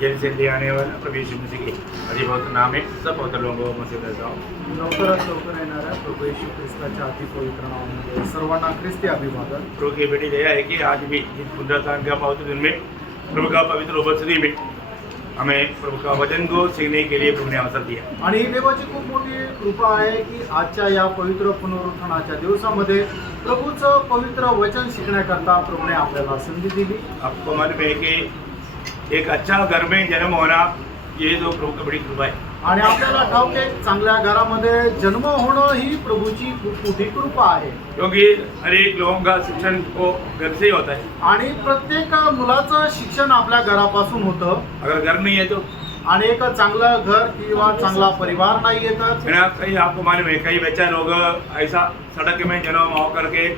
Gel से ले आने वाला प्रभु यीशु मसीह के अधिपवित्र नाम में सब पवित्र लोगों को मसीह देता हूँ। लवकरात लवकर येणाऱ्या प्रभू येशू ख्रिस्ताच्या अति पवित्र नावामध्ये सर्वांना ख्रिस्ती अभिवादन। प्रभु की बेटी दया है कि आज भी इस पुनरुत्थान का पवित्र दिन में प्रभु का पवित्र उपस्थिति में हमें प्रभु का वचन को सीखने के लिए प्रभु ने अवसर दिया। आणि ही देवाची खूप मोठी कृपा आहे की आजच्या या पवित्र पुनरुत्थानाच्या दिवसामध्ये प्रभूचं पवित्र वचन शिकण्याकरता प्रभूने आपल्याला संधी दिली। आपको मालूम है कि एक अच्छा घर में जन्म होना ये तो प्रभु की बड़ी कृपा है। आणि आपल्याला ठाऊक आहे चांगल्या घरामध्ये जन्म होणं ही प्रभूची खूप मोठी कृपा आहे, क्योंकि हर एक लोगों का शिक्षण को घर से ही होता है। आणि प्रत्येक मुलाचं शिक्षण आपल्या घरापासून होतं। अगर घर नहीं है तो आणि एक चांगलं घर किंवा चांगला परिवार नाही आहे तर कई आपको मालूम है कई बच्चा लोग ऐसा सड़क में जन्म होकर के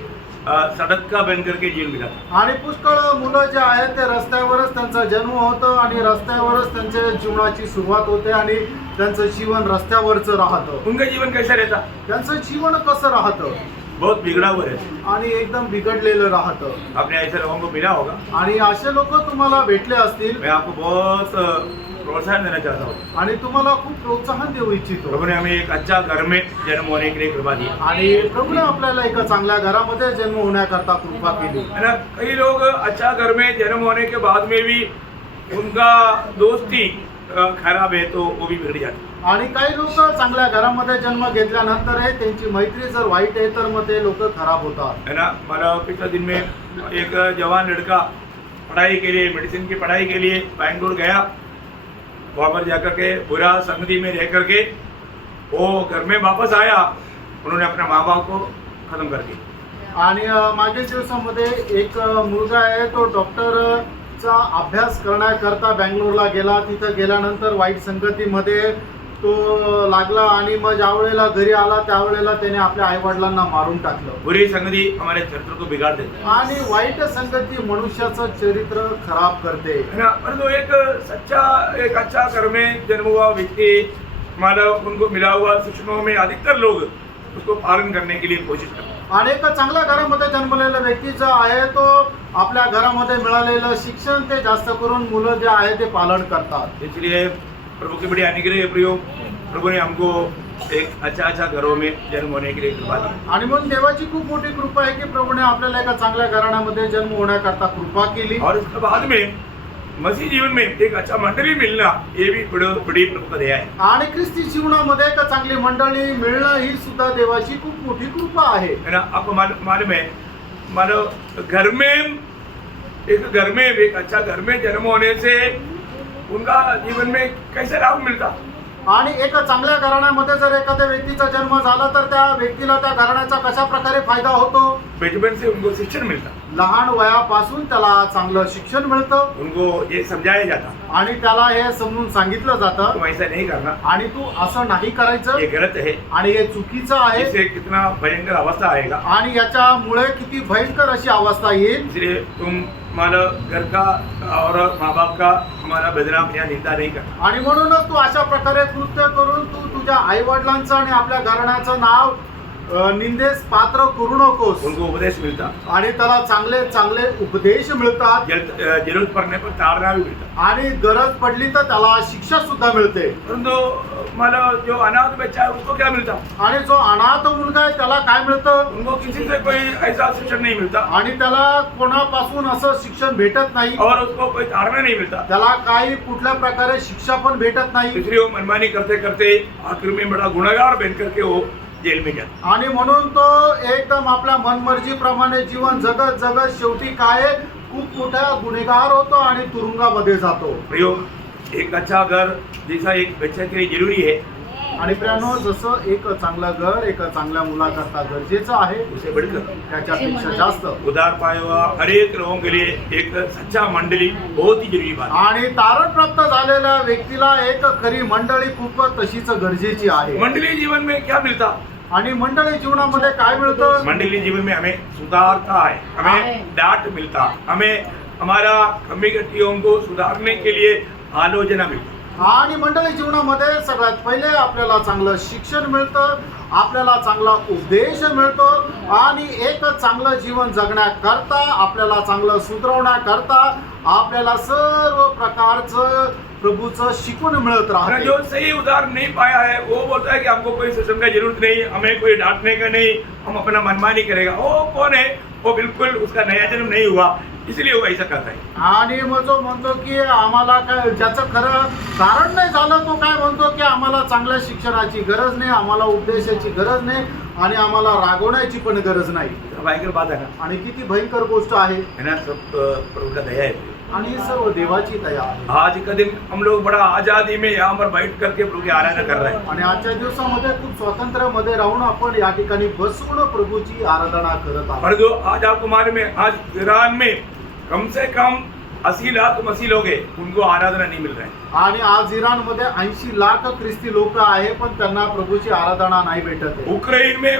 सड़क का बन करके जीवन बिताते। आणि पुष्कळ मुलं जे आहेत ते रस्त्यावरच त्यांचा जन्म होतं आणि रस्त्यावरच त्यांच्या जीवनाची सुरुवात होते आणि त्यांचं जीवन रस्त्यावरच राहतं। उनका जीवन कैसा रहता? त्यांचं जीवन कसं राहतं? बहुत बिगड़ा हुआ रहता। आणि एकदम बिघडलेलं राहतं। आपने ऐसे लोगों को मिला होगा। आणि असे लोक तुम्हाला भेटले असतील। मैं आपको बहुत प्रोत्साहन देना चाहता हूँ आणि तुम्हाला खूप प्रोत्साहन देऊ इच्छितो। प्रभु ने हमें एक अच्छा घर में जन्म होने के लिए कृपा दी आणि प्रभूने आपल्याला एका चांगल्या घरामध्ये जन्म होण्याकरता कृपा केली है ना। कई लोग अच्छा घर में जन्म होने के बाद में भी उनका दोस्ती खराब है तो वो भी बिगड़ जाती। आणि काही लोक चांगल्या घरामध्ये जन्म घेतल्यानंतर आहे त्यांची मैत्री जर वाईट आहे तर मग ते लोक खराब होतात है ना। मला पिछले दिन में एक जवान लड़का पढ़ाई के लिए मेडिसिन की पढ़ाई के लिए बैंगलोर गया। वहाँ पर जाकर के बुरा संगति में रह करके वो घर में वापस आया, उन्होंने अपने माँ बाप को खत्म कर दिया। आणि मागील दिवसामध्ये एक मुलगा आहे तो डॉक्टरचा अभ्यास करण्याकरता बँगलोरला गेला। तिथं गेल्यानंतर वाईट संगतीमध्ये तो लागला आणि मग ज्या वेळेला घरी आला त्यावेळेला त्याने आपल्या आई वडिलांना मारून टाकलं। बुरी संगति हमारे चरित्र को बिगाड़ देती है आणि वाईट संगती मनुष्याचं चरित्र खराब करते है ना। परंतु एक अच्छा घर में जन्म हुआ व्यक्ति हमारा उनको मिला हुआ शिक्षणों में अधिकतर लोग उसको पालन करने के लिए कोशिश करते हैं। आणि एक चांगल्या घरामध्ये जन्मलेला व्यक्ती जो आहे तो आपल्या घरामध्ये मिळालेलं शिक्षण ते जास्त करून मुलं जे आहे ते पालन करतात। इसलिए प्रभु की बड़ी अनुग्रह प्रियो प्रभु ने हमको एक अच्छा घरों में जन्म होने के लिए कृपा दी। आणि म्हणून देवाची खूप मोठी कृपा आहे की प्रभूने आपल्याला एका चांगल्या घराण्यामध्ये जन्म होण्याकरता कृपा केली। और इसके बाद में मसीह जीवन में एक अच्छा मंडली मिलना ये भी बड़ी प्रभु का दया है। आणि ख्रिस्ती जीवनामध्ये एक चांगली मंडळी मिळणं ही सुद्धा देवाची खूप मोठी कृपा आहे है ना। आपको मालूम है मानो घर में एक अच्छा घर में जन्म होने से उनका जीवन में कैसे लाभ मिलता। आणि एक चांगल्या घराण्यामध्ये जर एखाद्या व्यक्तीचा जन्म झाला तर त्या व्यक्तीला त्या घराण्याचा कशा प्रकारे फायदा होतो? बचपन से उनको शिक्षण मिलता, लहान वयापासून त्याला चांगलं शिक्षण मिळतं, उनको ये समझाया जाता आणि त्याला हे समजून सांगितलं जातं तुम ऐसा नहीं करना, आणि तू असं नाही करायचं, ये गलत है, आणि हे चुकीचं आहे, इससे कितना भयंकर अवस्था आएगा, आणि याच्यामुळे किती भयंकर अशी अवस्था येईल। इसलिए तुम हमारा घर का और माँ बाप का हमारा बदनाम या निंदा नहीं करना। आणि म्हणूनच तू अशा प्रकारे कृत्य करून तू तुझ्या आई वडिलांचं आणि आपल्या घराण्याचं नाव निंदेस पात्र करू नकोस। उनको उपदेश मिलता, आणि त्याला चांगले चांगले उपदेश मिळतात, जरूरत पड़ने पर ताड़ना भी मिलता, आणि गरज पडली तर त्याला शिक्षा सुद्धा मिळते। परंतु हमारा जो अनाथ बच्चा है उसको क्या मिलता? आणि जो अनाथ मुलगा आहे त्याला काय मिळतं? उनको किसी से कोई ऐसा शिक्षण नहीं मिलता, आणि त्याला कोणापासून असं शिक्षण भेटत नाही, और उसको कोई ताड़ना नहीं मिलता, त्याला काही कुठल्या प्रकारे शिक्षा पण भेटत नाही। इसलिए वो मनमानी करते करते आखिर में बड़ा गुनहगार बन करके वो जेल में जाता। आणि म्हणून तो एकदम आपल्या मनमर्जीप्रमाणे जीवन जगत जगत शेवटी काय खूप मोठा गुन्हेगार होतो आणि तुरुंगामध्ये जातो। प्रियो एक अच्छा घर जैसा एक बच्चे के लिए जरूरी है, आणि प्रियानो जसं एक चांगलं घर एक चांगल्या मुलाकरता गरजेचं आहे उसे बढ़कर त्याच्यापेक्षा जास्त उदार पाया हुआ हर एक लोगों के लिए एक सच्चा मंडली बहुत ही जरूरी बात है। आणि तारण प्राप्त झालेल्या व्यक्तीला एक खरी मंडळी खूप तशीच गरजेची आहे। मंडली जीवन में क्या मिलता? आणि मंडळी जीवनामध्ये काय मिळतं? मंडली जीवन में हमें सुधारता है, हमें डांट मिलता, हमें हमारा कमी गतियों को सुधारने के लिए आलोचना मिलती। आणि मंडळी जीवनामध्ये सगळ्यात पहिले आपल्याला चांगलं शिक्षण मिळतं, आपल्याला चांगला उपदेश मिळतो, आणि एक चांगलं जीवन जगण्याकरता आपल्याला चांगलं सुधरवण्याकरता आपल्याला सर्व प्रकारचं प्रभूचं शिकून मिळत और राहते. जो सही उदाहरण नहीं पाया है वो बोलता है कि हमको कोई सेशन का जरूरत नहीं, हमें कोई डांटने का नहीं, हम अपना मनमानी करेगा. वो कौन है? वो बिल्कुल उसका नया जन्म नहीं हुआ, इसलिए वो ऐसा करता है. आणि मग जो म्हणतो की आम्हाला काय ज्याचं खरं कारण नाही झालं तो काय म्हणतो की आम्हाला चांगल्या शिक्षणाची गरज नाही, आम्हाला उपदेशाची गरज नाही आणि आम्हाला रागवण्याची पण गरज नाही. भयंकर बात है ना, आणि किती भयंकर गोष्ट आहे. है ना. सब प्रभु का दया है. आणि ही सर्व देवाची दया आहे. आज का दिन हम लोग बड़ा आजादी में यहाँ पर बैठ करके प्रभु की आराधना कर रहे हैं. आणि आजच्या दिवसामध्ये खूप स्वातंत्र्यामध्ये राहून आपण या ठिकाणी बसून प्रभूची आराधना करत आहोत. और जो आज आपको मालूम है, आज ईरान में कम से कम 80 लाख मसीह लोग हैं, उनको आराधना नहीं मिल रहा है. आणि आज इराणमध्ये 80 लाख ख्रिस्ती लोक आहे पण त्यांना प्रभूची आराधना नाही भेटत आहे. उक्रेन में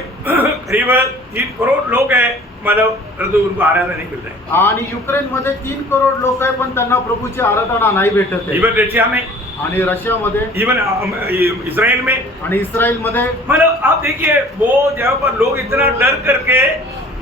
करीब 3 करोड़ लोग हैं, मतलब परंतु उनको आराधना नहीं मिल रहा है. आणि युक्रेनमध्ये 3 करोड लोक आहे पण त्यांना प्रभूची आराधना नाही भेटत आहे. इवन रशिया में, आणि रशियामध्ये, इवन इसराइल में, आणि इस्रायलमध्ये, मतलब आप देखिए वो जहाँ पर लोग इतना डर करके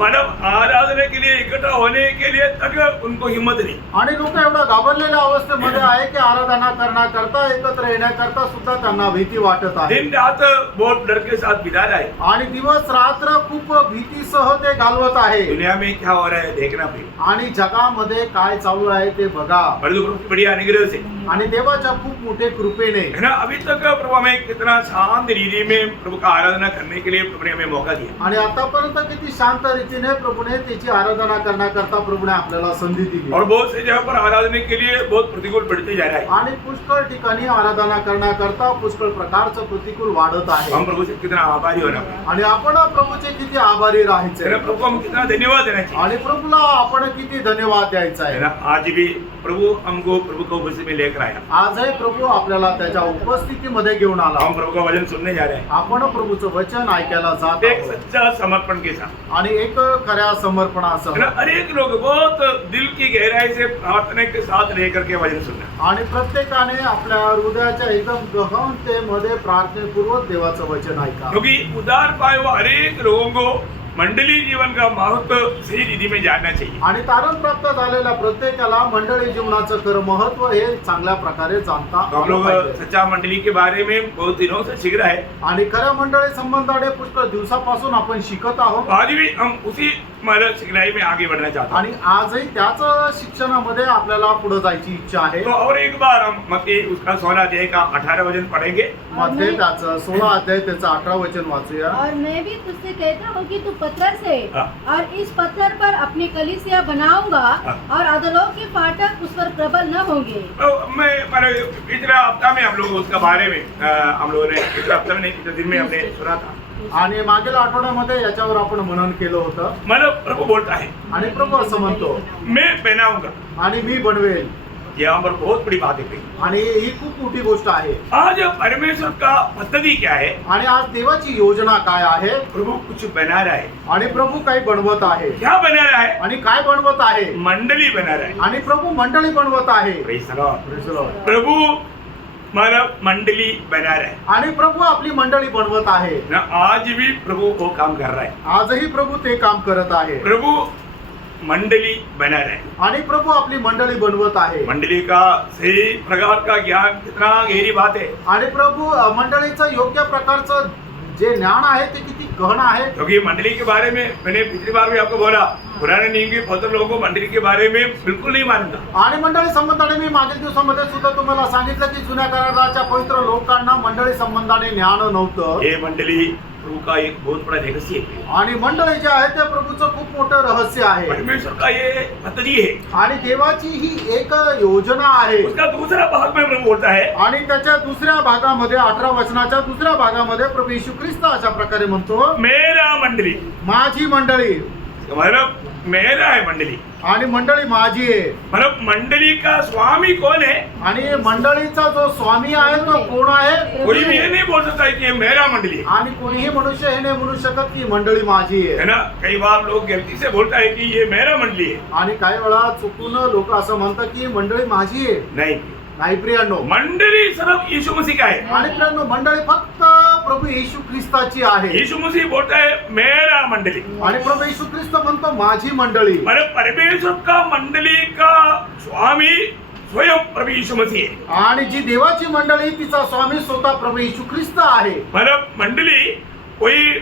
मतलब आराधना के लिए इकट्ठा होने के लिए तक उनको हिम्मत नहीं. आणि लोक एवढ्या घाबरलेल्या अवस्थेमध्ये आहे की आराधना करण्याकरता एकत्र येण्याकरता सुद्धा त्यांना भीती वाटत आहे. दिन रात बहुत डर के साथ बिता रहा है. आणि दिवस रात्र खूप भीतीसह ते घालवत आहे. दुनिया में क्या हो रहा है देखना भी. आणि जगामध्ये काय चालू आहे ते बघा. परंतु प्रभु की बड़ी अनुग्रह से, आणि देवाच्या खूप मोठे कृपेने, है ना, अभी तक प्रभु हमें कितना शांत रीति में प्रभु का आराधना करने के लिए प्रभु ने हमें मौका दिया. आणि आतापर्यंत किती शांत रीतीने प्रभूने त्याची आराधना करण्याकरता प्रभूने आपल्याला संधी दिली. और बहुत से जगह पर आराधना के लिए बहुत प्रतिकूल बढ़ते जा रहा है. आणि पुष्कळ ठिकाणी आराधना करण्याकरता पुष्कळ प्रकारचं प्रतिकूल वाढत आहे. हम प्रभु से कितना आभारी होना है. आणि आपण प्रभूचे किती आभारी राहायचे, है ना, प्रभु को हम कितना धन्यवाद देना चाहिए. आणि प्रभूला आपण किती धन्यवाद द्यायचा है आहे. ना. आज भी प्रभु हमको प्रभु को उपस्थिति में लेकर आया. आजही प्रभू आपल्याला त्याच्या उपस्थितीमध्ये घेऊन आला. हम प्रभु का वचन सुनने जा रहे हैं, आपण प्रभूचं वचन ऐकायला जात एक आहोत. सच्चा समर्पण के साथ. आणि एक खऱ्या समर्पणासह. है ना, अनेक लोग बहुत दिल की गहराई से प्रार्थना के साथ रह करके वचन सुनना. आणि प्रत्येकाने आपल्या हृदयाच्या एकदम गहनतेमध्ये प्रार्थनेपूर्वक देवाचं वचन ऐका. क्योंकि उदार पाए हुए अनेक लोगों को मंडली जीवन का महत्व सही रीति में जानना चाहिए. आणि तारण प्राप्त झालेल्या प्रत्येकाला मंडळी जीवनाचं खरं महत्व हे चांगल्या प्रकारे जाणता हम आलं लोग पाहिजे. सच्चा मंडली के बारे में बहुत दिनों से सीख रहे हैं. आणि खऱ्या मंडळी संबंधाने पुष्कळ दिवसापासून आपण शिकत आहोत. आज भी हम उसी मतलब सिखलाई में आगे बढ़ना चाहते हैं. आणि आजही त्याच शिक्षणामध्ये आपल्याला पुढे जायची इच्छा आहे. तो और एक बार हम मत्ती उसका 16 अध्याय का 18 वचन पढ़ेंगे. मध्ये त्याचं 16 अध्याय त्याचं 18 वचन वाचूया. और मैं भी तुझसे कहता हूँ कि तू पत्थर से हाँ। और इस पत्थर पर अपनी कलीसिया बनाऊंगा हाँ। और अधलों के फाटक उस पर प्रबल न होंगे. तो मैं मतलब पिछला हफ्ता में हम लोग उसका बारे में हम लोगों ने पिछला हफ्ता में नहीं पिछले दिन में हमने सुना था. आणि मागील आठवड्यामध्ये याच्यावर आपण मनन केलं होतं. मतलब प्रभु बोलता है आणि प्रभू असं म्हणतो, मैं बनाऊंगा. आणि मी बनवेल. यहाँ पर बहुत बड़ी बात है. आणि ही खूप मोठी गोष्ट आहे. आज परमेश्वर का पद्धति क्या है? आणि आज देवाची योजना काय आहे. प्रभु कुछ बना रहा है. आणि प्रभू काही बनवत आहे. क्या बना रहा है? आणि काय बनवत आहे. मंडली बना रहा है. आणि प्रभू मंडळी बनवत आहे. Praise the Lord. Praise the Lord. प्रभु मतलब मंडली बना रहा है आणि प्रभू आपली मंडळी बनवत आहे. ना. आज भी प्रभु वो काम कर रहा है. आजही प्रभू ते काम करत आहे. प्रभु मंडली बना रहा है. आणि प्रभू आपली मंडळी बनवत आहे. मंडली का सही प्रकार का ज्ञान कितना गहरी बात है. आणि प्रभू मंडळीचं योग्य प्रकारचं जे ज्ञान आहे ते किती गहन आहे. क्योंकि मंडली के बारे में मैंने पिछली बार भी आपको बोला, पुराने नियम के बहुत लोगों को मंडली के बारे में बिल्कुल नहीं मानता. आणि मंडळी संबंधाने मी मागील दिवसामध्ये सुद्धा तुम्हाला सांगितलं की जुन्या कराराच्या पवित्र लोकांना मंडळी संबंधाने ज्ञान नव्हतं. ये मंडली प्रभु का एक बहुत बड़ा रहस्य है. आणि मंडळी जे आहे ते प्रभूचं खूप मोठं रहस्य आहे. परमेश्वर का ये पद्धति है. आणि देवाची ही एक योजना आहे. उसका दूसरा भाग में प्रभु बोलता है, आणि त्याच्या दुसऱ्या भागामध्ये 18 वचनाच्या दुसऱ्या भागामध्ये प्रभू येशू ख्रिस्त अशा प्रकारे म्हणतो, मेरा मंडली. माझी मंडळी. मतलब मेरा है मंडली. आणि मंडळी माझी आहे. मतलब मंडली का स्वामी कौन है? आणि मंडळीचा जो स्वामी आहे तो कोण आहे. कोई भी ये नहीं बोल सकता है कि ये मेरा मंडली है. आणि कोणीही मनुष्य हे नाही म्हणू शकत की मंडळी माझी है आहे. ना. कई बार लोग गलती से बोलता है कि ये मेरा मंडली है. आणि काही वेळा चुकून लोक असं म्हणतात की मंडळी माझी आहे. नहीं, नाही प्रियांनो. मंडली सिर्फ यीशु मसीह का है. आणि प्रियांनो मंडळी फक्त प्रभू येशू ख्रिस्ताची आहे. यीशु मसीह बोलता है मेरा मंडली. आणि प्रभू येशू ख्रिस्त म्हणतो माझी मंडळी. मतलब परमेश्वर का मंडली का स्वामी स्वयं प्रभु यीशु मसीह है। आणि जी देवाची मंडळी तिचा स्वामी स्वतः प्रभू येशू ख्रिस्त आहे. मतलब मंडली कोई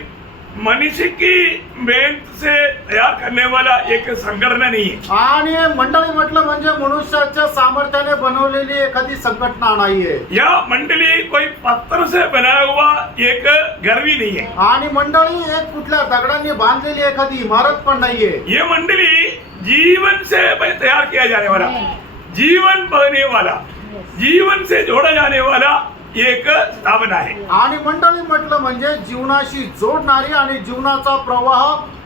मनुष्य की मेहनत से तैयार करने वाला एक संगठन नहीं है। आणि मंडळी म्हटलं म्हणजे मनुष्याच्या सामर्थ्याने बनवलेली एखादी संघटना नाहीये. या मंडली कोई पत्थर से बनाया हुआ एक घर भी नहीं है। आणि मंडळी एक कुठल्या दगडांनी बांधलेली एखादी इमारत पण नाहीये. ये मंडली जीवन से तैयार किया जाने वाला, जीवन बहने वाला, जीवन से जोड़ा जाने वाला एक स्थापना है। आणि मंडळी म्हटलं म्हणजे जीवनाशी जोडणारी आणि जीवनाचा प्रवाह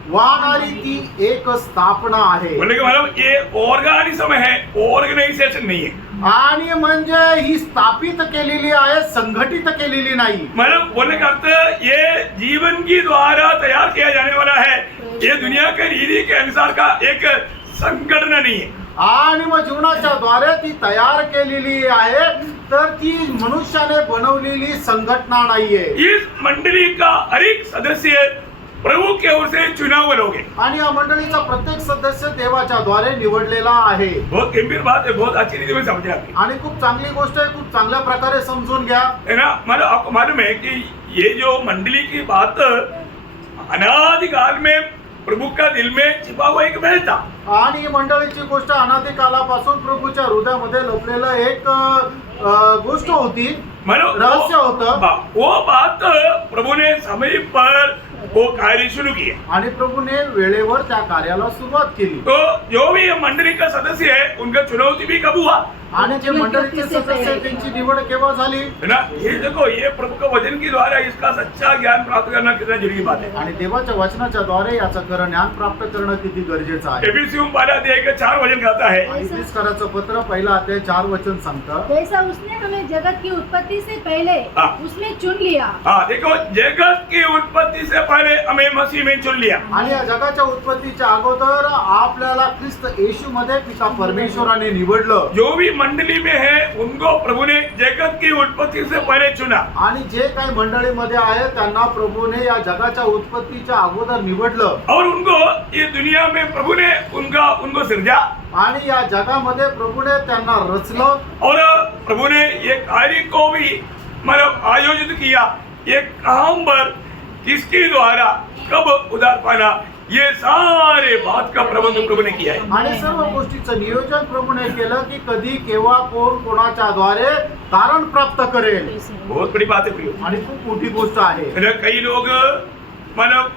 वाहणारी ती एक स्थापना आहे. बोलने का मतलब ये ऑर्गेनिज्म है, ऑर्गेनाइजेशन नहीं है। आणि म्हणजे ही स्थापित केलेली आहे, संघटित केलेली नाही. मतलब बोलने का अर्थ ये जीवन की द्वारा तैयार किया जाने वाला है, ये दुनिया के रीति के अनुसार का एक संगठन नहीं है। आणि मग जीवनाच्या द्वारे ती तयार केलेली आहे, तर ती मनुष्याने बनवलेली संघटना नाहीये. इस मंडली का हर एक सदस्य प्रभु की ओर से चुना हुए लोग हैं। आणि या मंडळीचा प्रत्येक सदस्य देवाच्या द्वारे निवडलेला आहे. बहुत गंभीर बात है, बहुत अच्छी रीति में समझे आपने, आणि खूप चांगली गोष्ट आहे, खूप चांगल्या प्रकारे समजून घ्या. है ना। मतलब आपको मालूम है कि ये जो मंडली की बात अनादिकाल में प्रभु का दिल में छिपा हुआ एक महल था। आणि ही मंडळीची गोष्ट अनादी कालापासून प्रभूच्या हृदयामध्ये लपलेलं एक गोष्ट होती, मतलब रहस्य होतं. वो बात प्रभु ने समय पर वो कार्य शुरू किया। आणि प्रभूने वेळेवर त्या कार्याला सुरुवात केली. तो जो भी ये मंडली का सदस्य है उनका चुनौती भी कब हुआ, आणि जे मंडळीचे सदस्य आहेत, त्यांची निवड केव्हा झाली. है ना। ये देखो, ये प्रभु का वचन के द्वारा इसका सच्चा ज्ञान प्राप्त करना कितना जरूरी बात है। आणि देवाच्या वचनाच्या द्वारे याचं खरं ज्ञान प्राप्त करणं किती गरजेचं आहे. एफिसियों पहला अध्याय के 4 वचन कहता है। इफिसकराचं पत्र पहिला अध्याय 4 वचन सांगतं. जैसा उसने हमें जगत की उत्पत्ति से पहले हाँ। उसमें चुन लिया। हाँ देखो, जगत की उत्पत्ति से पहले हमें मसीह में चुन लिया। आणि या जगाच्या उत्पत्तीच्या अगोदर आपल्याला ख्रिस्त येशू मध्ये पिता परमेश्वराने निवडलं. जो भी मंडली में है उनको प्रभु ने जगत की उत्पत्ति से पहले चुना। आणि जे काही मंडळीमध्ये आहे त्यांना प्रभूने या जगाच्या उत्पत्तीच्या अगोदर निवडलं. और उनको ये दुनिया में प्रभु ने उनको सृजा। आणि या जगामध्ये प्रभूने त्यांना रचलं. और प्रभु ने ये कार्य को भी मतलब आयोजित किया, ये काम पर किसके द्वारा कब उधार पाना, ये सारे बात का प्रबंध प्रभु ने किया है। आणि सर्व गोष्टीचं नियोजन प्रभूने केलं की कधी केव्हा कोण कोणाच्या द्वारे तारण प्राप्त करेल. बहुत बड़ी बात है प्रियो। आणि खूप मोठी गोष्ट आहे. कई लोग मतलब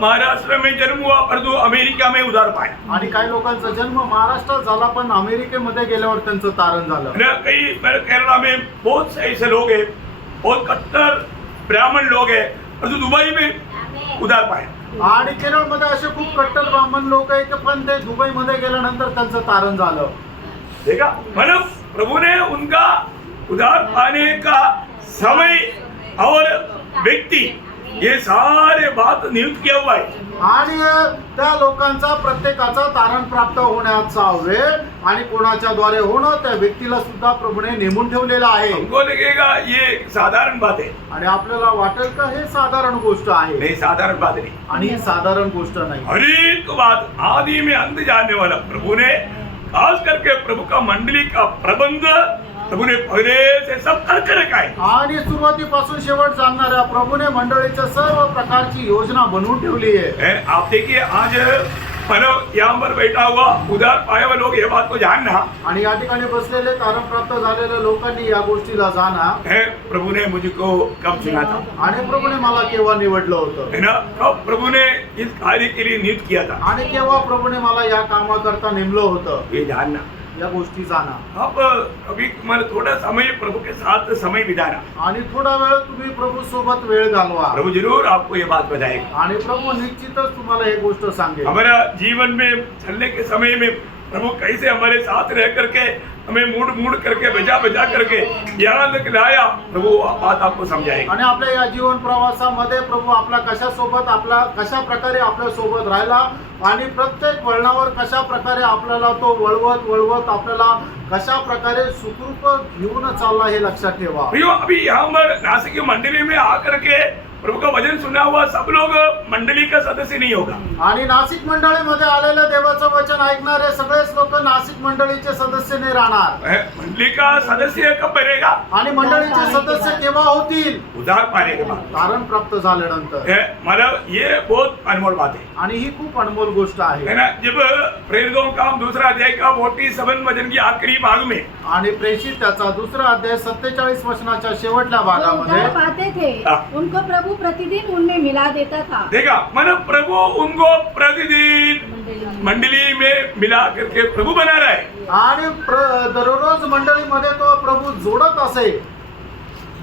महाराष्ट्र में जन्म हुआ परंतु अमेरिका में उधार पाया। आणि काही लोकांचा जन्म महाराष्ट्रात झाला पण अमेरिकेमध्ये गेल्यावर त्यांचं तारण झालं. कई केरला में बहुत से ऐसे लोग हैं, बहुत कट्टर ब्राह्मण लोग हैं, परंतु दुबई में उधार पाया। आणि केरळमध्ये असे खूप कट्टर ब्राह्मण लोक आहेत, पण ते दुबईमध्ये गेल्यानंतर त्यांचं तारण झालं. देखा, मतलब प्रभु ने उनका उधार पाने का समय और व्यक्ति ये सारे बात नियुक्त किया हुआ है। आणि त्या लोकांचा प्रत्येकाचा तारण प्राप्त होण्याचा वेळ आणि कोणाच्या द्वारे होणं त्या व्यक्तीला सुद्धा प्रभूने नेमून ठेवलेलं आहे. हमको लगेगा ये साधारण बात है, आणि आपल्याला वाटेल का हे साधारण गोष्ट आहे. नहीं साधारण बात नहीं। आणि ही साधारण गोष्ट नाही. हर एक बात आदि में अंत जानने वाला प्रभु ने खास करके प्रभु का मंडली का प्रबंध प्रभु ने पहले से सब करके रखा है। आणि सुरुवातीपासून शेवट जाणणाऱ्या प्रभूने मंडळीच्या सर्व प्रकारची योजना बनवून ठेवली आहे. आप देखिए, आज मतलब यहाँ पर बैठा हुआ उधार पाए हुए लोग ये बात को जानना आणि या ठिकाणी बसलेले तारण प्राप्त झालेल्या लोकांनी या गोष्टीला जाणं है, प्रभु ने मुझको कब चुना था, आणि प्रभूने मला केव्हा निवडलं होतं, है ना, कब प्रभु ने इस कार्य के लिए नियुक्त किया था, आणि केव्हा प्रभूने मला या कामाकरता नेमलं होतं, ये जानना। या गोष्टी जाणं. अब कभी मतलब थोड़ा समय प्रभु के साथ समय बिताना, आणि थोडा वेळ तुम्ही प्रभू सोबत वेळ घालवा. प्रभु जरूर आपको ये बात बताएगा। आणि प्रभू निश्चितच तुम्हाला हे गोष्ट सांगेल. हमारा जीवन में चलने के समय में प्रभु कैसे हमारे साथ रह करके हमें मूड करके बजा करके यहाँ तक लाया, प्रभु बात आपको समझाएगा। आणि आपल्या या जीवन प्रवासामध्ये प्रभू आपला कशा प्रकारे आपल्या सोबत राहिला आणि प्रत्येक वळणावर कशा प्रकारे आपल्याला तो वळवत आपल्याला कशा प्रकारे सुखरूप घेऊन चालला हे लक्षात ठेवा. प्रियो, अभी यहाँ पर नासिक की मंडली में आकर के प्रभु का वचन सुना हुआ सब लोग मंडली का सदस्य नहीं होगा. आणि नाशिक मंडळीमध्ये आलेले देवाचं वचन ऐकणारे सगळेच लोक नाशिक मंडळीचे सदस्य नाही राहणार. मंडली का सदस्य कब बनेगा? आणि मंडळीचे सदस्य केव्हा होतील? उधार पाने के बाद. तारण प्राप्त झाल्यानंतर. मतलब ये बहुत अनमोल बात है. आणि ही खूप अनमोल गोष्ट है आहे. ना. जब प्रेरितों का काम दूसरा अध्याय का 47 वचन की आखिरी भाग में आणि प्रेषित त्याचा दुसरा अध्याय 47 वचनाच्या शेवटल्या जो भागामध्ये उद्धार पाते थे हाँ। उनको प्रभु प्रतिदिन उनमें मिला देता था. देखा, मन प्रभु उनको प्रतिदिन मंडली में मिला करके प्रभु बना रहा है. आणि दररोज मंडळीमध्ये तो प्रभू जोडत असे.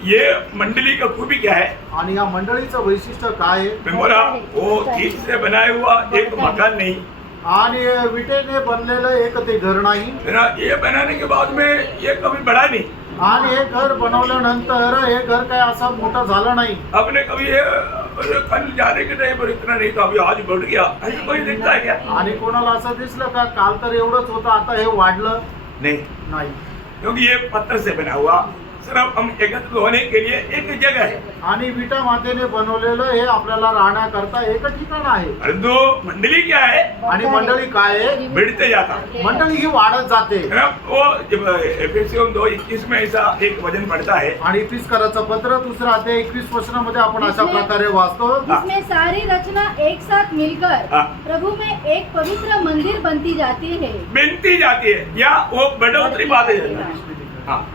ये मंडली का खूबी क्या है? आणि या मंडळीचं वैशिष्ट्य काय आहे? मैं बोला वो ईंट से बनाया हुआ एक मकान नहीं आणि विटेने बनलेलं एक ते घर नाही. है ना. ये बनाने के बाद में ये कभी बढ़ा नहीं. आणि हे घर बनवल्यानंतर हे घर काय असं मोठं झालं नाही. आपने कभी ये कल जाने के टाइम पर इतना नहीं था, अभी आज बढ़ गया, ऐसा कोई दिखता है क्या? आणि कोणाला असं दिसलं का काल तर एवढंच होतं आता हे वाढलं नहीं, नाही. क्योंकि ये पत्थर से बना हुआ सिर्फ हम एकत्रित होने के लिए एक जगह है. आणि विटा मातेने बनवलेलं हे आपल्याला राहण्याकरता एक ठिकाण आहे. परंतु मंडली क्या है? आणि मंडळी काय आहे? बढ़ते जाता मंडळी ही वाढत जाते. है ना. वो जब एफेसियन 2:21 में ऐसा एक वचन पढ़ता है. आणि इफिसकराचं पत्र दुसरा अध्याय 21 वचनामध्ये आपण अशा प्रकारे वाचतो. जिसमें सारी रचना एक साथ मिलकर हाँ। प्रभु में एक पवित्र मंदिर बनती जाती है. बनती जाती है या वो बढ़ोतरी पाते जाता है. हाँ,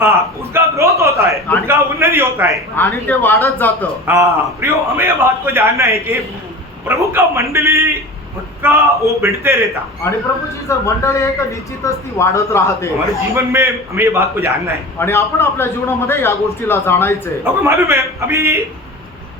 हाँ, उसका ग्रोथ होता है, उसका उन्नति होता है. आणि ते वाढत जातं. हाँ प्रियो, हमें ये बात को जानना है कि प्रभु का मंडली का वो बढ़ते रहता. आणि प्रभूची जर मंडळी आहे तर निश्चितच ती वाढत राहते. हमारे जीवन में हमें ये बात को जानना है. आणि आपण आपल्या जीवनामध्ये या गोष्टीला जाणायचंय. आपको मालूम है, अभी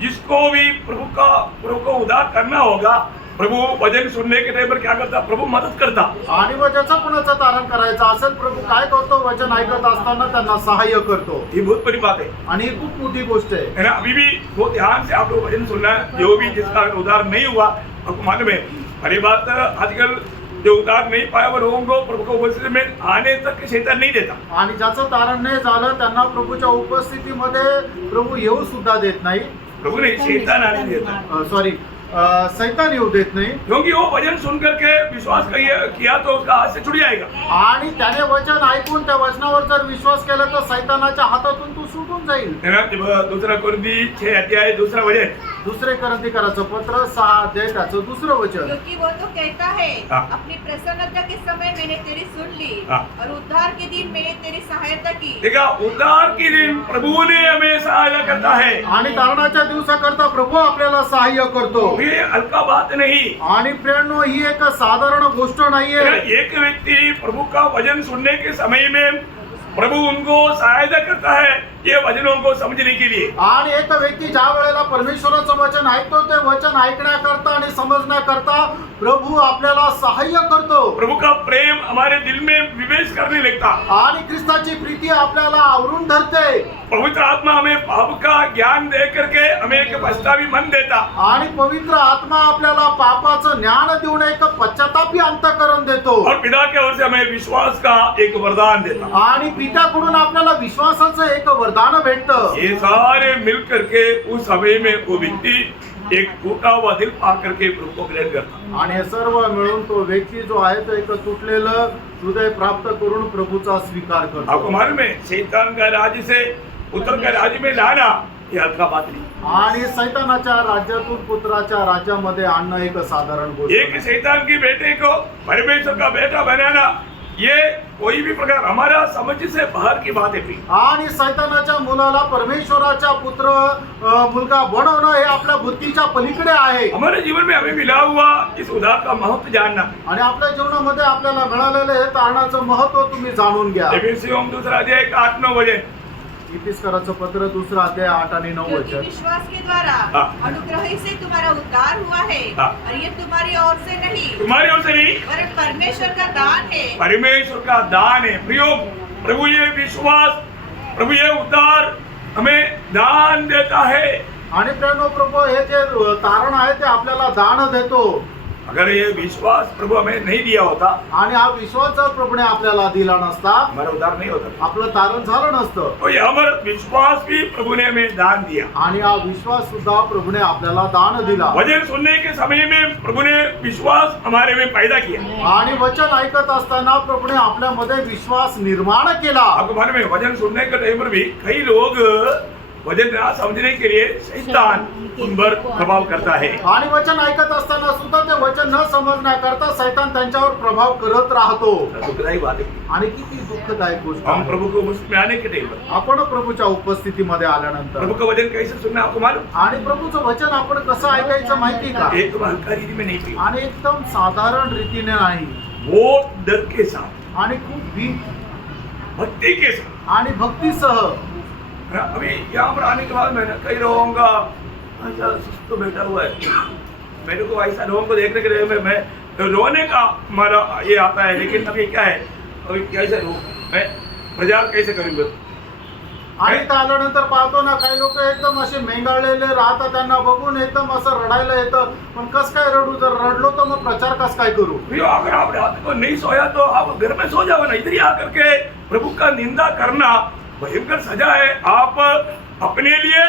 जिसको भी प्रभु को उद्धार करना होगा, प्रभु वचन सुनने के टाइम पर क्या करता? प्रभु मदद करता. आणि मग ज्याचं कुणाचं तारण करायचं असेल प्रभु काय करतो? वचन ऐकत असताना त्यांना सहाय्य करतो. ये बहुत बड़ी बात है. आणि ही खूप मोठी गोष्ट आहे. है ना. अभी भी बहुत ध्यान से आप लोग वचन सुनना है. जो भी जिसका उद्धार नहीं हुआ, आपको मालूम है, पहली बात आजकल जो उद्धार नहीं पाया वो लोगों को प्रभु को उपस्थिति में आने तक शैतान नहीं देता. आणि ज्याचं तारण नाही झालं त्यांना प्रभूच्या उपस्थितीमध्ये प्रभू येऊ सुद्धा देत नाही. प्रभु ने शैतान आने नहीं देता. सॉरी, सैतान येऊ देत नाही. क्योंकि वो वचन सुन करके विश्वास किया तो उसका हाथ से छूट जाएगा. आणि त्याने वचन ऐकून त्या वचनावर जर विश्वास केला तर सैतानाच्या हातातून तो सुटून जाईल. है ना. जब दूसरा कुरिन्थी 6 अध्याय दूसरा वचन. दुसरे करंथीकराचं पत्र 6 अध्याय त्याचं दुसरं वचन. क्योंकि वो तो कहता है, हाँ। अपनी प्रसन्नता के समय मैंने तेरी सुन ली, हाँ। और उद्धार के दिन मैंने तेरी सहायता की. देखा, उद्धार के दिन प्रभु ने हमें सहायता करता है. आणि तारणाच्या दिवसाकरता प्रभू आपल्याला सहाय्य करतो. ये हल्का बात नहीं. आणि प्रेरणो ही एक साधारण गोष्ट नाहीये. एक व्यक्ति प्रभु का वचन सुनने के समय में प्रभु उनको सहायता करता है ये वचनों को समझने के लिए. आणि एक व्यक्ती ज्या वेळेला परमेश्वराचं वचन ऐकतो ते वचन ऐकण्याकरता आणि समजण्याकरता प्रभू आपल्याला सहाय्य करतो. प्रभु का प्रेम हमारे दिल में विवेश करने लगता. आणि ख्रिस्ताची प्रीती आपल्याला आवरून धरते. पवित्र आत्मा हमें पाप का ज्ञान दे करके हमें एक पछतावी मन देता. आणि पवित्र आत्मा आपल्याला पापाचं ज्ञान देऊन एक पश्चातापी अंतःकरण देतो. और पिता की ओर से हमें विश्वास का एक वरदान देता. आणि पित्याकडून आपल्याला विश्वासाचं एक वरदान भेटतं. ये सारे मिल करके उस समय में वो व्यक्ति एक टूटा हुआ दिल पा करके प्रभु को ग्रहण करता. आणि हे सर्व मिळून तो व्यक्ती जो आहे तो एक तुटलेलं हृदय प्राप्त करून प्रभूचा स्वीकार आपको करतो. मालूम है, शैतान का राज्य से पुत्र का राज्य में लाना ये हल्का बात नहीं. आणि सैतानाच्या राज्यातून पुत्राच्या राज्यामध्ये आणणं एक साधारण गोष्ट एक नाही. शैतान की बेटे को परमेश्वर का बेटा बनाना ये कोई भी प्रकार हमारा समझ से बाहर की बात है. आणि सैतानाच्या मुलाला परमेश्वराचा पुत्र मुलगा बनवणं हे आपल्या बुद्धीच्या पलीकडे आहे. हमारे जीवन में हमें मिला हुआ इस उद्धार का महत्व जानना. आणि आपल्या जीवनामध्ये आपल्याला मिळालेलं हे तारणाचं महत्व तुम्ही जाणून घ्या. एफेसियों दूसरा अध्याय 8-9 वचन. इफिसकराचं पत्र 2 अध्याय 8 आणि 9 क्योंकि वचन. विश्वास के द्वारा हाँ। अनुग्रह से तुम्हारा उद्धार हुआ है, हाँ। और ये तुम्हारी ओर से नहीं, तुम्हारी ओर से नहीं, वरन परमेश्वर का दान है. परमेश्वर का दान है. प्रियो, प्रभु ये विश्वास, प्रभु ये उद्धार हमें दान देता है. आणि प्रेरणो प्रभू हे जे तारण आहे ते आपल्याला दान देतो. अगर ये विश्वास प्रभु हमें नहीं दिया होता आणि हा विश्वास जर प्रभूने आपल्याला दिला नसता, हमारा उद्धार नहीं होता। आपलं तारण झालं नसतं. तो ये हमारा विश्वास भी प्रभु ने हमें दान दिया। आणि हा विश्वास सुद्धा प्रभूने आपल्याला दान दिला. वचन सुनने के समय में प्रभु ने विश्वास हमारे में पैदा किया। आणि वचन ऐकत असताना प्रभूने आपल्यामध्ये विश्वास निर्माण केला. आपको मालूम है वचन सुनने के टाइम पर भी कई लोग वचन ना समझने के लिए शैतान उन पर प्रभाव करता है। आणि वचन ऐकत असताना सुद्धा ते वचन न समजण्याकरता शैतान त्यांच्यावर प्रभाव करत राहतो. दुखदायी बात है। आणि किती दुःखदायक गोष्ट हम आहे. प्रभु को उसमें आने के टाइम पर आपण प्रभूच्या उपस्थितीमध्ये आल्यानंतर प्रभु का वचन कैसे सुनना आपको मालूम? आणि प्रभूचं वचन आपण कसं ऐकायचं माहिती का? एक हल्का रीति में नहीं पी, आणि एकदम साधारण रीतीने नाही, बहुत डर के साथ, आणि खूप भीत भक्ति के साथ। आणि भक्तीसह. अभी यहाँ पर आने के बाद मैंने कई लोगों का ऐसा सुस्त बैठा हुआ है। मेरे को ऐसा लोगों को देखने के लिए मैं रोने का हमारा ये आता है, लेकिन अभी क्या है, अभी कैसे रो मैं प्रचार कैसे करूँगा? आणि इथं आल्यानंतर पाहतो ना, काही लोक एकदम असे मेंगाळलेले राहतात, त्यांना बघून एकदम असं रडायला येतं. पण कस काय रडू? जर रडलो तर मग प्रचार कस काय करू? अगर आप रात को नहीं सोया तो आप घर में सो जाओ ना, इधर ही आकर के प्रभु का निंदा करना भयंकर सजा है। आप अपने लिए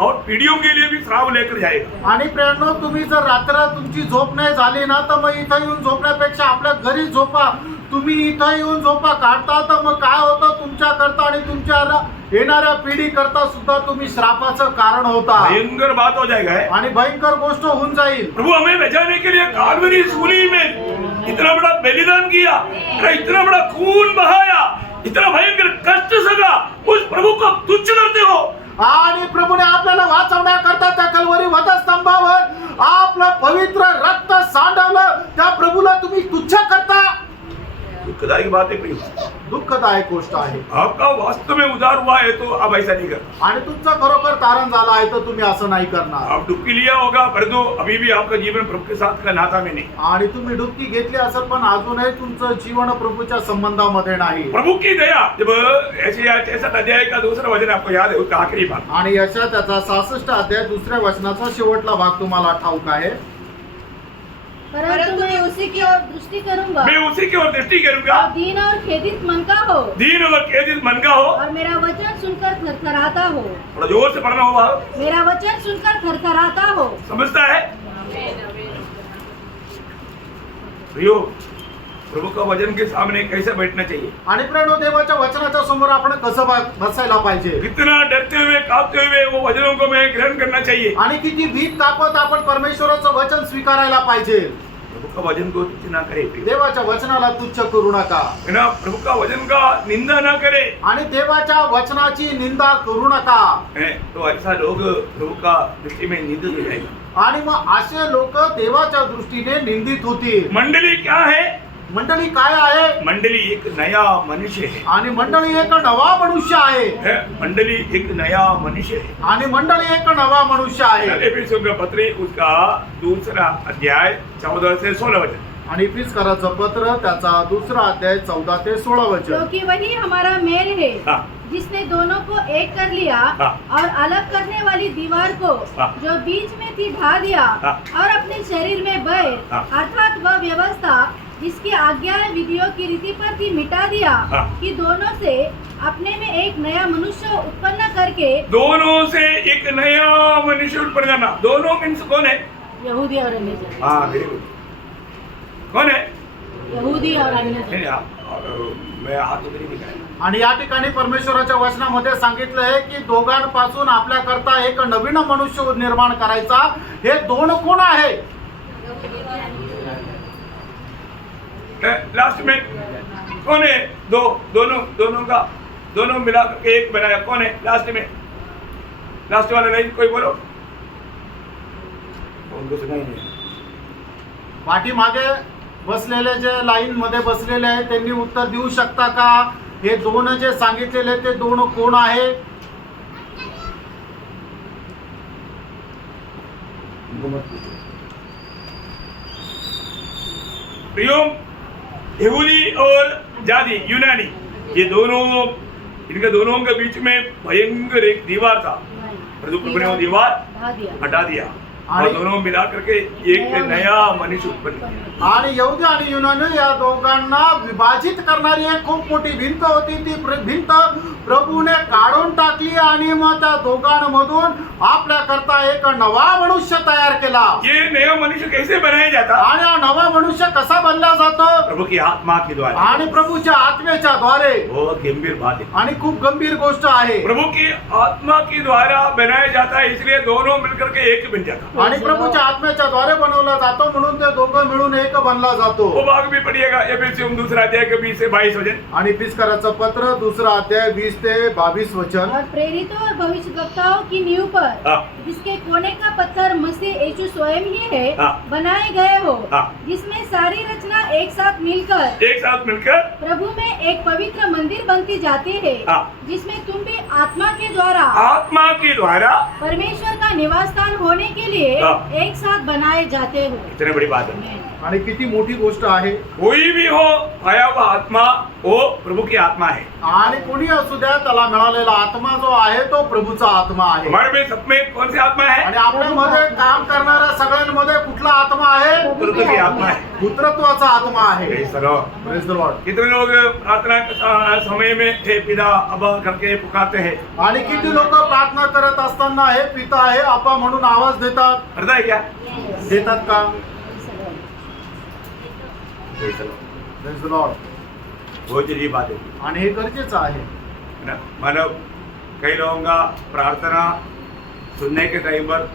और पीढ़ियों के लिए भी श्राप लेकर जाएगा। आणि प्रियांनो, तुम्ही जर रात्र तुमची झोप नाही झाली ना, तर मग इथं येऊन झोपण्यापेक्षा आपल्या घरी झोपा. तुम्ही इथं येऊन झोपा काढता तर मग काय होतं, तुमच्या करता आणि तुमच्या येणाऱ्या पिढी करता सुद्धा तुम्ही श्रापाचं कारण होता. भयंकर बात हो जाएगा है। आणि भयंकर गोष्ट होऊन जाईल. प्रभु हमें बचाने के लिए कालवरी सूली में इतना बड़ा बलिदान किया, इतना बड़ा खून बहाया, इतना भयंकर कष्ट सगा, उस प्रभु को आप तुच्छ करते हो। आणि प्रभूने आपल्याला वाचवण्याकरता त्या कल्वरी वधस्तंभावर आपलं पवित्र रक्त सांडवलं. त्या प्रभूला तुम्ही तुच्छ करता. दुखदायी बात है प्रिय, दुःखदायक गोष्ट आहे. आपका वास्तव में उद्धार हुआ है तो आप ऐसा नहीं करना। आणि तुमचं खरोखर तारण झालं आहे तर तुम्ही असं नाही करणार. आप डुबकी लिया होगा, परंतु अभी भी आपका जीवन प्रभु के साथ का नाता में नहीं। आणि तुम्ही डुबकी घेतली असेल पण अजूनही तुमचं जीवन प्रभूच्या संबंधामध्ये नाही. प्रभु की दया, जब ऐसे 66 अध्याय का दूसरा वचन आपको याद है, उसका आखिरी भाग, आणि यशा त्याचा 66 अध्याय 2 वचनाचा शेवटला भाग तुम्हाला ठाऊक आहे. परंतु मैं उसी की ओर दृष्टि करूंगा मैं उसी की ओर दृष्टि करूंगा, और दीन और खेदित मन का हो, दीन और खेदित मन का हो। और मेरा वचन सुनकर थरथराता हो। थोड़ा जोर से पढ़ना होगा, मेरा वचन सुनकर थरथराता हो। समझता है प्रियो? प्रभु का वचन के सामने कैसे बैठना चाहिए, आणि प्रेरणो, देवाच्या वचनाच्या समोर आपण कसं बसायला पाहिजे, कितना डरते हुए कांपते हुए वो वचनों को मैं ग्रहण करना चाहिए। आणि किती भीत कापत आपण परमेश्वराचं वचन स्वीकारायला पाहिजे. प्रभु का वचन को तुच्छ ना करे, देवाच्या वचनाला तुच्छ करू नका. है ना? प्रभु का वचन का निंदा ना करे, आणि देवाच्या वचनाची निंदा करू नका. है? तो ऐसा लोग प्रभु का दृष्टि में निंदित हो जाएगा। आणि मग असे लोक देवाच्या दृष्टीने निंदित होतील. मंडली क्या है? मंडळी काय आहे? मंडली एक नया मनुष्य है। आणि मंडळी एक नवा मनुष्य आहे. है? मंडली एक नया मनुष्य है। आणि मंडळी एक नवा मनुष्य आहे. एफिसियों का पत्र उसका दूसरा अध्याय 14 से 16 वचन। आणि इफिसकराचं पत्र त्याचा 2 अध्याय 14 ते 16 वचन. क्योंकि वही हमारा मेल है, हाँ। जिसने दोनों को एक कर लिया, हाँ। और अलग करने वाली दीवार को हाँ। जो बीच में थी ढा दिया, हाँ। और अपने शरीर में बैर, हाँ। अर्थात वह व्यवस्था जिसकी आज्ञा विधियों की रीति पर थी मिटा दिया, हाँ। कि कि दोनों से अपने में एक नया मनुष्य उत्पन्न करके, दोनों से एक नया मनुष्य उत्पन्न करना। दोनों मीन्स कौन है? यहूदी और अन्यजाति, हाँ, वेरी गुड। कौन है? यहूदी और अन्यजाति। नहीं, मैं हाथ उधर ही दिखाया। आणि या ठिकाणी परमेश्वराच्या वचनामध्ये सांगितलं आहे की दोघांपासून आपल्याकरता एक नवीन मनुष्य निर्माण करायचा. हे दोन कोण आहे? लास्ट में कौन है? दोनों मिला करके एक बनाया। कौन है लास्ट में? लास्ट वाला लाइन कोई बोलो, उनको सुनाई नहीं। पाठीमागे बसलेले जे लाईन मध्ये बसलेले आहेत त्यांनी उत्तर देऊ शकता का? हे दोन जे सांगितलेले ते दोन कोण आहे? प्रियो, यहूदी और जादी यूनानी, ये दोनों, इनके दोनों के बीच में भयंकर एक दीवार था। प्रभु ने वो दीवार ढा दिया। हटा दिया। और दोनों मिला करके एक नया मनुष्य उत्पन्न किया। आणि यहुदी आणि युनानी या दोघांना विभाजित करणारी एक खूप मोठी भिंत होती. ती भिंत प्रभूने काढून टाकली आणि मग त्या दोघांमधून आपल्या करता एक नवा मनुष्य तयार केला. ये नया मनुष्य कैसे बनाया जाता? आणि हा नवा मनुष्य कसा बनला जातो? प्रभु की आत्मा के द्वारा। आणि प्रभूच्या आत्म्याच्या द्वारे. बहुत गंभीर बात है। आणि खूप गंभीर गोष्ट आहे. प्रभु की आत्मा के द्वारा बनाया जाता है, इसलिए दोनों मिलकर के एक बन जाता। आणि प्रभूच्या आत्म्याच्या द्वारे बनवला जातो म्हणून ते दोघं मिळून एक बनला जातो. वो भाग भी पढ़िएगा, एफएससी 2 अध्याय के 20 से 22 वचन। आणि फिसकाराचं पत्र 2 अध्याय 20 ते 22 वचन. और प्रेरितों और भविष्यवक्ताओं की नींव पर जिसके कोने का पत्थर मसीह यीशु स्वयं ही है बनाए गए हो, जिसमें सारी रचना एक साथ मिलकर प्रभु में एक पवित्र मंदिर बनती जाती है, जिसमें तुम भी आत्मा के द्वारा परमेश्वर का निवास स्थान होने के लिए एक साथ बनाए जाते हो। इतनी बड़ी बात है। आणि किती मोठी गोष्ट आहे. कोई भी हो आया हुआ आत्मा वो प्रभु की आत्मा है। आणि कोणी असू द्या त्याला मिळालेला आत्मा जो आहे तो प्रभूचा आत्मा आहे. हमारे में सब में कौन सी आत्मा है? आणि आपल्यामध्ये काम करणाऱ्या सगळ्यांमध्ये कुठला आत्मा आहे? प्रभु की आत्मा है, पुत्रत्वाचा आत्मा आहे. Praise the Lord। Praise the Lord। कितने लोग प्रार्थना के समय में हे पिता अब्बा करके पुकारते हैं? आणि किती लोक प्रार्थना करत असताना हे पिता हे आपा म्हणून आवाज देतात? पता है क्या? देतात का? Praise the Lord। Praise the Lord। बहुत जरूरी बात है आणि हे गरजेचं आहे ना। मानव कई लोगों का प्रार्थना सुनने के टाइम पर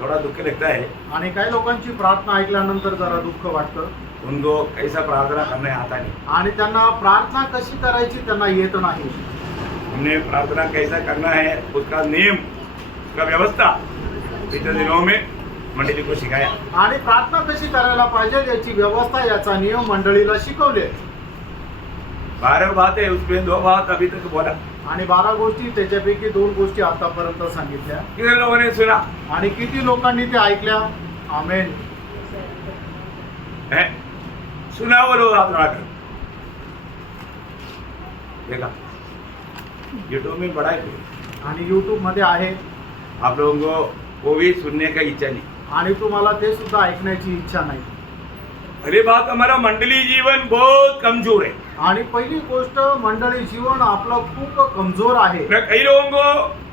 थोड़ा दुख लगता है। आणि काही लोकांची प्रार्थना ऐकल्यानंतर जरा दुःख वाटतं. उनको कैसा प्रार्थना करने आता नहीं। आणि त्यांना प्रार्थना कशी करायची त्यांना येत नाही. हमने प्रार्थना कैसा करना है उसका नियम, उसका व्यवस्था पिछले दिनों में मंडली को सिखाया। आणि प्रार्थना कशी करायला पाहिजे याची व्यवस्था याचा नियम मंडळीला शिकवले. 12 बातें उसमें 2 बात अभी तक बोला। आणि 12 गोष्टी त्याच्यापैकी 2 गोष्टी आतापर्यंत सांगितल्या. कितने लोगों ने सुना आणि किती लोकांनी ते ऐकल्या? आमेन। है? सुना वो लोग हाथ उठाकर देखा यूट्यूब में बड़ा है। आणि YouTube मध्ये आहे. आप लोगों को वो भी सुनने का इच्छा नहीं। आणि तुम्हाला ते सुद्धा ऐकण्याची इच्छा नाही. पहली बात हमारा मंडली जीवन बहुत कमजोर है। आणि पहिली गोष्ट मंडळी जीवन आपलं खूप कमजोर आहे. कई लोगों को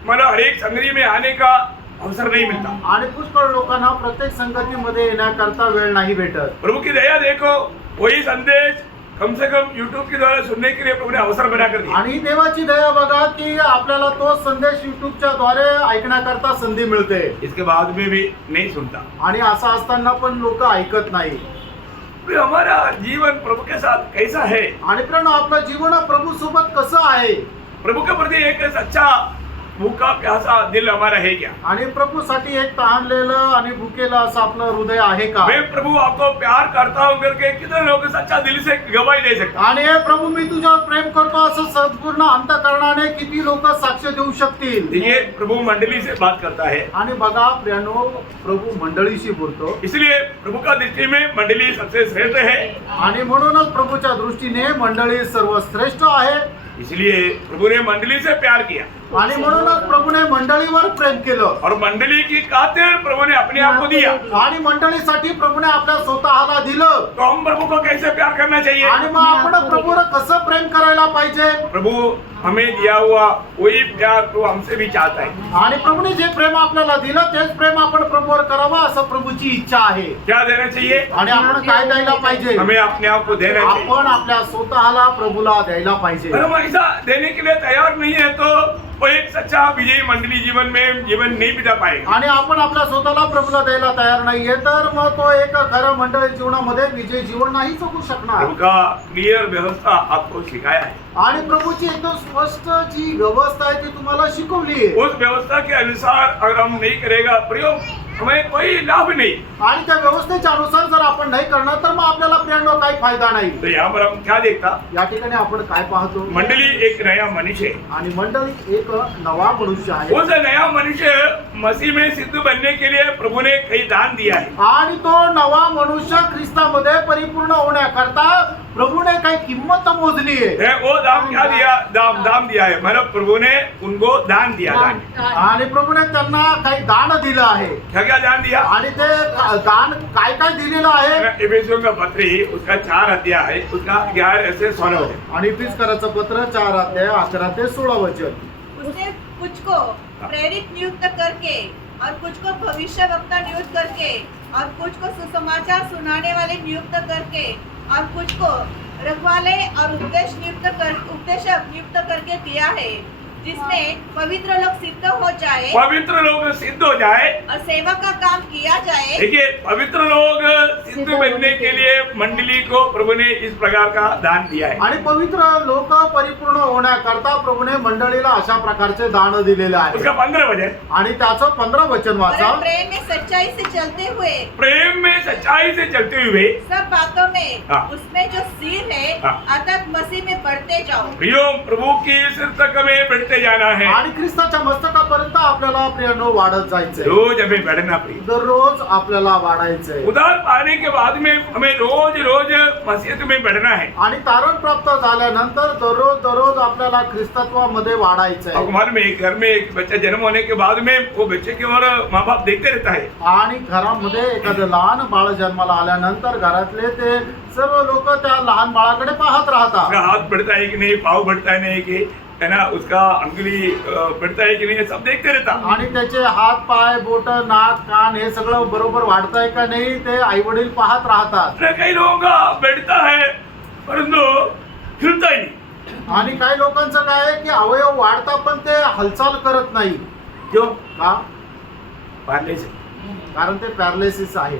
मतलब हर एक संगति में आने का अवसर नहीं मिलता। आणि पुष्कळ लोकांना प्रत्येक संगतीमध्ये येण्याकरता वेळ नाही भेटत. प्रभु की दया देखो, वही संदेश कम से कम YouTube के द्वारा सुनने के लिए प्रभु ने अवसर बना कर दिया। आणि देवाची दया बघा की आपल्याला तो संदेश YouTubeच्या द्वारे ऐकण्याकरता संधी मिळते. इसके बाद में भी नहीं सुनता। आणि असं असताना पण लोक ऐकत नाही. हमारा जीवन प्रभु के साथ कैसा है? आणि पण आपलं जीवन प्रभू सोबत कसं आहे? प्रभु के प्रति एक सच्चा भूखा प्यासा दिल हमारा है क्या? आणि प्रभूसाठी एक तहानलेलं आणि भुकेलं असं आपलं हृदय आहे का? मैं प्रभु आपको प्यार करता हूं करके कितने लोग सच्चा दिल से गवाही दे सकते? आणि हे प्रभू मी तुझ्यावर प्रेम करतो असं संपूर्ण अंतःकरणाने किती लोक साक्ष देऊ शकतील? ये प्रभु मंडली से बात करता है। आणि बघा प्रियानो, प्रभू मंडळीशी बोलतो. इसलिए प्रभु का दृष्टि में मंडली सबसे श्रेष्ठ है। आणि म्हणूनच प्रभूच्या दृष्टीने मंडळी सर्वश्रेष्ठ आहे. इसलिए प्रभु ने मंडली से प्यार किया आणि म्हणूनच प्रभूने मंडळीवर प्रेम केलं. और मंडली की खातिर प्रभु ने अपने आप को दिया। आणि मंडळीसाठी प्रभूने आपल्या स्वतःला दिलं. तो हम प्रभु को कैसे प्यार करना चाहिए? आणि मग आपण प्रभूला कसं प्रेम करायला पाहिजे? प्रभु हमें दिया हुआ वही प्यार तो हमसे भी चाहता है। आणि प्रभूने जे प्रेम आपल्याला दिलं तेच प्रेम आपण प्रभूवर करावं असं प्रभूची इच्छा आहे. क्या देना चाहिए? आणि आपण काय द्यायला पाहिजे? हमें अपने आप को देना चाहिए। आपण आपल्या स्वतःला प्रभूला द्यायला पाहिजे. अगर हम ऐसा देने के लिए तैयार नहीं है तो वो एक सच्चा विजयी मंडली जीवन में जीवन नहीं बिता पाएगा। आणि आपण आपल्या स्वतःला प्रभूला द्यायला तयार नाहीये तर मग तो एक खरं मंडळी जीवनामध्ये विजय जीवन नाही जगू शकणार. प्रभु का क्लियर व्यवस्था आपको सिखाया है। आणि प्रभूची एकदम स्पष्ट जी व्यवस्था आहे ती तुम्हाला शिकवली आहे. उस व्यवस्था के अनुसार अगर हम नहीं करेगा प्रयोग हमें कोई लाभ नहीं। आणि त्या व्यवस्थेच्या अनुसार जर आपण नाही करणार तर मग आपल्याला प्रियांनो काही फायदा नाही. तो यहाँ पर हम क्या देखता? या ठिकाणी आपण काय पाहतो? मंडली एक नया मनुष्य है। आणि मंडळी एक नवा मनुष्य आहे. उस नया मनुष्य मसीह में सिद्ध बनने के लिए प्रभु ने कई दान दिया है। आणि तो नवा मनुष्य ख्रिस्तामध्ये परिपूर्ण होण्याकरता प्रभु ने काही किंमत मोजली आहे वो दाम क्या दिया? दाम दिया है, मतलब प्रभु ने उनको दान दिया। दान आणि प्रभुने त्यांना काही दान दिलं आहे क्या क्या दान दिया? आणि ते दान काय काय दिलेलं आहे एफेसियों का पत्री उसका 4 अध्याय है, उसका 11 से 16 वचन। आणि फिसकराचं पत्र 4 अध्याय 11 ते 16 वचन। उसने कुछ को प्रेरित नियुक्त करके और कुछ को भविष्य वक्ता नियुक्त करके और कुछ को सुसमाचार सुनाने वाले नियुक्त करके और कुछ को रखवाले और उपदेशक नियुक्त करके दिया है, जिसमें पवित्र लोग सिद्ध हो जाए, पवित्र लोग सिद्ध हो जाए और सेवा का काम किया जाए। देखिए, पवित्र लोग सिद्ध बनने के लिए मंडली को प्रभु ने इस प्रकार का दान दिया है। आणि पवित्र लोक परिपूर्ण होण्याकरता प्रभुने मंडळीला अशा प्रकारचे दान दिलेले आहे। उसका 15 वचन आणि त्याचं 15 वचन वाचा। और प्रेम में सच्चाई से चलते हुए, प्रेम में सच्चाई से चलते हुए सब बातों में हाँ। उसमें जो सिर है हाँ। अर्थात मसीह में बढ़ते जाओ। प्रियो, प्रभु की सिर तक में बढ़ते जाना है। आणि ख्रिस्ताच्या मस्तकापर्यंत आपल्याला प्रियानो वाढत जायचंय। रोज हमें बढ़ना प्रिय। दररोज आपल्याला वाढायचंय। उद्धार पाने के बाद में हमें रोज रोज मसीहत में बढ़ना है। आणि तारण प्राप्त झाल्यानंतर दररोज आपल्याला ख्रिस्तत्वामध्ये वाढायचंय। आपको मालूम है, घर में एक बच्चा जन्म होने के बाद में वो बच्चे की ओर माँ बाप देखते रहता है। आणि घरामध्ये एखादं लहान बाळ जन्माला आल्यानंतर घरातले ते सर्व लोक त्या लहान बाळाकडे पाहत राहतात। उसका हाथ बढ़ता है कि नहीं, पाँव बढ़ता है नहीं कि है ना, उसका अंगुली बढ़ता है कि नहीं, सब देखते रहता। आणि त्याचे हात पाय बोट नाक कान हे सगळं बरोबर वाढतंय का नाही ते आई वडील पाहत राहतात। कई लोगों का बढ़ता है परंतु हिलता ही नहीं। आणि काही लोकांचं काय आहे की अवयव वाढतात पण ते हालचाल करत नाही। क्यों? का? पैरालिसिस। कारण ते पॅरालिसिस आहे।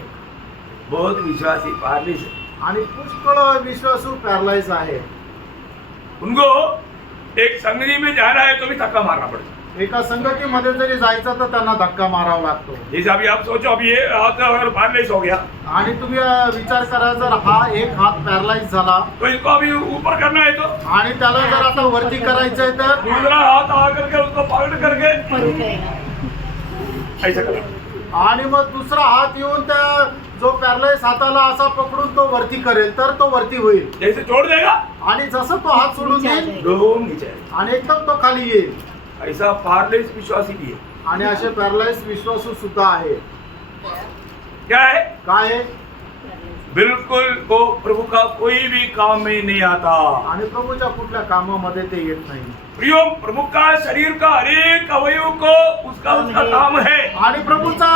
बहुत विश्वासी पैरालिसिस। आणि पुष्कळ विश्वासू पॅरालाइज आहे। उनको एक संगति में जाना है तो भी धक्का मारना पड़ता है। एका संगतीमध्ये जरी जायचं तर त्यांना धक्का मारावा लागतो। जैसे अभी आप सोचो, अभी ये हाथ अगर पैरालिसिस हो गया आणि तुम्ही विचार करा जर हा एक हात पॅरालाइज झाला तो इसको अभी ऊपर करना है तो आणि त्याला जर आता वरती करायचंय तर दूसरा हाथ आकर के उसको पकड़ करके ऐसा करना। आणि मग दुसरा हात येऊन त्या जो पॅरालाइज हाताला असा पकडून तो वरती करेल तर तो वरती होईल। जैसे छोड़ देगा आणि जसं तो हात सोडून देईल डूब नीचे आएगा। आणि एकदम तो खाली येईल। ऐसा पैरालिसिस विश्वासी भी है। आणि असे पॅरालाइज विश्वासू सुद्धा आहे। क्या है? काय आहे? बिल्कुल वो प्रभु का कोई भी काम में नहीं आता। आणि प्रभूच्या कुठल्या कामामध्ये ते येत नाही। प्रियो, प्रभु का शरीर का हर एक अवयव को उसका काम है। आणि प्रभूच्या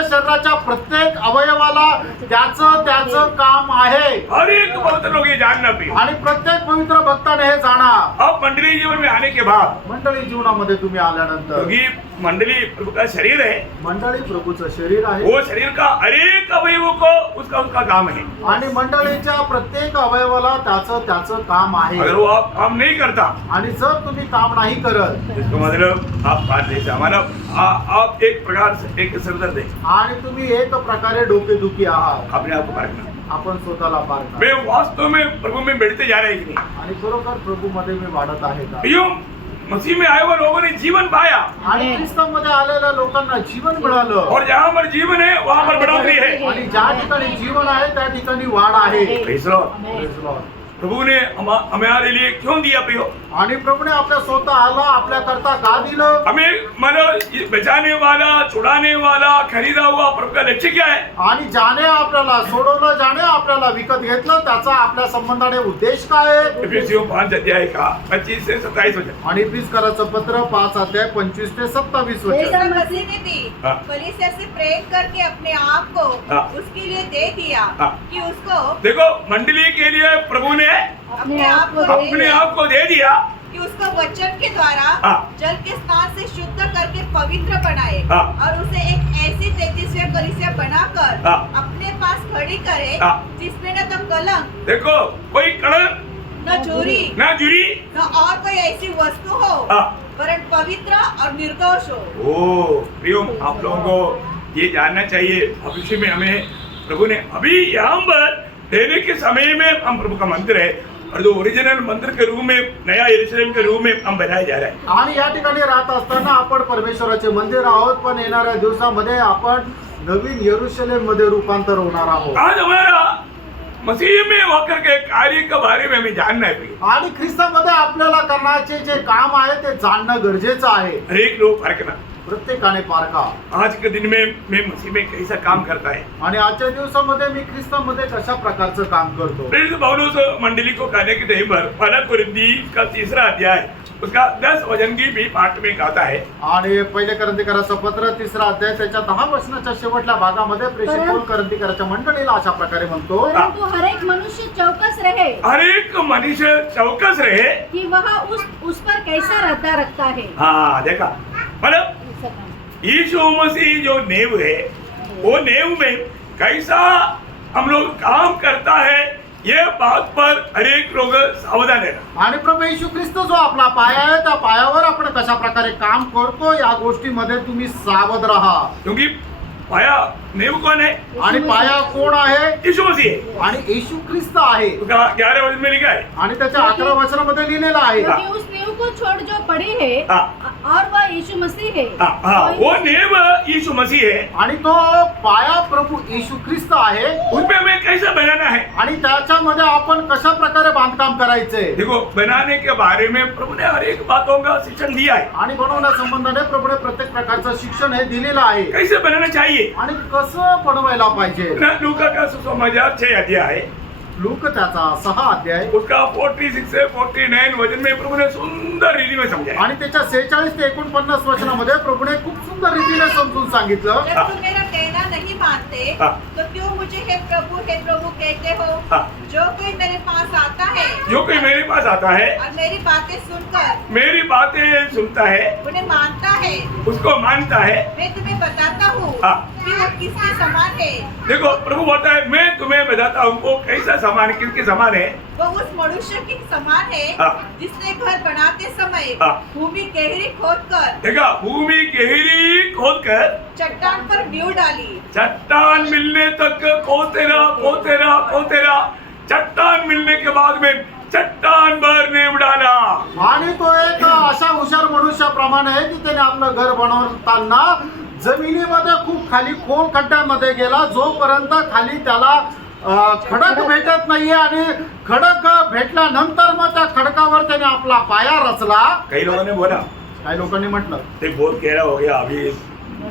शरीराच्या प्रत्येक अवयवाला त्याचं काम आहे। हर एक पवित्र लोग ये जानना प्रिय। आणि प्रत्येक पवित्र भक्ताने हे जाणा। अब मंडली जीवन में आने के बाद, मंडळी जीवनामध्ये तुम्ही आल्यानंतर, क्योंकि मंडली प्रभु का शरीर है, मंडळी प्रभूचं शरीर आहे। वो शरीर का हर एक अवयव को उसका काम है। आणि मंडळीच्या प्रत्येक अवयवाला त्याचं काम आहे। अगर वो आप काम नहीं करता, आणि जर तुम्ही काम नाही करत, इसको मतलब आप पैरालिसिस, मतलब आप एक प्रकार से एक सिरदर्द है। आणि तुम्ही एक प्रकारे डोकेदुखी आहात, अपने आप को परखना। आपण स्वतःला पारखा। मैं वास्तव में प्रभु में बढ़ते जा रहे हैं कि नहीं? आणि खरोखर प्रभू मध्ये मी वाढत आहे का? प्रियो, मसीह में आए हुए लोगों ने जीवन पाया, आणि ख्रिस्तामध्ये आलेल्या लोकांना जीवन मिळालं। और जहाँ पर जीवन है वहाँ पर बढ़ोतरी है। आणि ज्या ठिकाणी जीवन आहे त्या ठिकाणी वाढ आहे। Praise the Lord। Praise the Lord। प्रभु ने हमारे लिए क्यों दिया प्रियो? आणि प्रभूने आपल्या स्वतःला आपल्या करता का दिलं? हमें मतलब बचाने वाला, छुड़ाने वाला, खरीदा हुआ प्रभु का लक्ष्य क्या है? आणि ज्याने आपल्याला सोडवलं, ज्याने आपल्याला विकत घेतलं, त्याचा आपल्या संबंधाने उद्देश काय आहे? एफेसियों 5 अध्याय का 25 से 27 वचन। आणि फिसकराचं पत्र 5 अध्याय 25 ते 27 वचन। जैसा मसीह ने भी हाँ। कलीसिया से प्रेम करके अपने आप को हाँ। उसके लिए दे दिया हाँ। कि उसको देखो, मंडली के लिए प्रभु ने अपने आप को अपने आप को दे दिया कि उसको वचन के द्वारा हाँ। जल के स्नान से शुद्ध करके पवित्र बनाए हाँ। और उसे एक ऐसी तेजस्वी कलीसिया बनाकर हाँ। अपने पास खड़ी करे हाँ। जिसमें न तो कलंक, देखो, कोई कलंक न चोरी, ना जुड़ी, न और कोई ऐसी वस्तु हो, हाँ। वरन पवित्र और निर्दोष हो। ओ प्रियो, आप लोगों को ये जानना चाहिए, भविष्य में हमें प्रभु ने अभी यहाँ पर देने के समय में हम प्रभु का मंदिर है, और जो ओरिजिनल मंदिर के रूप में, नया यरूशलेम के रूप में हम बनाए जा रहे हैं। आणि या ठिकाणी राहत असताना आपण परमेश्वराचे मंदिर आहोत, पण येणाऱ्या दिवसामध्ये आपण नवीन यरूशलेम मध्ये रूपांतर होणार आहोत। आज हमारा मसीह में होकर के कार्य के बारे में हमें जानना है भैया। आणि ख्रिस्तामध्ये आपल्याला करण्याचे जे काम आहे ते जाणणं गरजेचं आहे. हर एक लोग परखना, प्रत्येकाने पारखा. आज के दिन में मैं मसीह में कैसा काम करता है. आणि आजच्या दिवसामध्ये मी ख्रिस्तामध्ये कशा प्रकारचं काम करतो. प्रेरित पौलुस मंडली को कहने के टाइम पर पहला कुरिन्थी का 3रा अध्याय उसका 10 वचन की भी पाठ में कहता है. आणि पहिले करंथीकराचं पत्र 3रा अध्याय त्याच्या 10 वचनाच्या शेवटल्या भागामध्ये प्रेषित पौल करंथीकराच्या मंडळीला अशा प्रकारे म्हणतो, परंतु हर एक मनुष्य चौकस रहे हर एक मनुष्य चौकस रहे कि वह उस पर कैसा रद्दा रखता है. हाँ देखा, मतलब यीशु मसीह जो नेव है वो नेव में कैसा हम लोग काम करता है ये बात पर हर एक लोग सावधान है. आणि प्रभू येशू ख्रिस्त जो आपला पाया आहे त्या पायावर आपण कशा प्रकारे काम करतो या गोष्टीमध्ये तुम्ही सावध राहा. क्योंकि पाया नेव कौन है? आणि पाया कोण आहे? यीशु मसीह है. आणि येशू ख्रिस्त आहे. उसका 11 वचन में लिखा है. आणि त्याच्या 11 वचनामध्ये लिहिलेलं आहे. क्योंकि उस नींव को छोड़ जो पड़ी है और वह यीशु मसीह है. वो नेव यीशु मसीह है. आणि तो पाया प्रभू येशू ख्रिस्त आहे. उसपे हमें कैसा बनाना है. आणि त्याच्यामध्ये आपण कशा प्रकारे बांधकाम करायचंय. देखो, बनाने के बारे में प्रभु ने हर एक बातों का शिक्षण दिया है. आणि बनवण्या संबंधाने प्रभूने प्रत्येक प्रकारचं शिक्षण हे दिलेलं आहे. कैसे बनाना चाहिए. आणि कसं बनवायला पाहिजे. लूका का सुसमाचार 6 अध्याय है. लूक त्याचा 6 अध्याय उसका 46 से 49 वचन में प्रभु ने सुंदर रीति में समझाया. आणि त्याच्या 46 ते 49 वचनामध्ये प्रभूने खूप सुंदर रीतीने समजून सांगितलं. जब तुम मेरा कहना नहीं मानते तो क्यों मुझे हे प्रभु कहते हो. जो कोई मेरे पास आता है, जो कोई मेरे पास आता है और मेरी बातें सुनकर मेरी बातें सुनता है, उन्हें मानता है, उसको मानता है. मैं तुम्हें बताता हूँ कि वो किसके समान है. देखो, प्रभु बोलता है मैं तुम्हें बताता हूँ वो कैसा समान है, किसके समान है. वो उस मनुष्य के समान है जिसने घर बनाते समय भूमि गहरी खोदकर, देखा, भूमि गहरी खोदकर चट्टान पर नींव डाली. चट्टान मिलने तक खोदते रहा. चट्टान मिलने के बाद में चट्टान भर नींव डाला. आणि तो एक अशा हुशार मनुष्याप्रमाणे आहे की त्याने आपलं घर बनवताना जमिनीमध्ये खूप खाली खोल खड्ड्यामध्ये गेला. जोपर्यंत खाली त्याला खडक भेटत नाहीये आणि खडक भेटल्यानंतर मग त्या खडकावर त्याने आपला पाया रचला. कई लोगों ने बोला, काही लोकांनी म्हटलं ते बहुत गहरा हो गया, अभी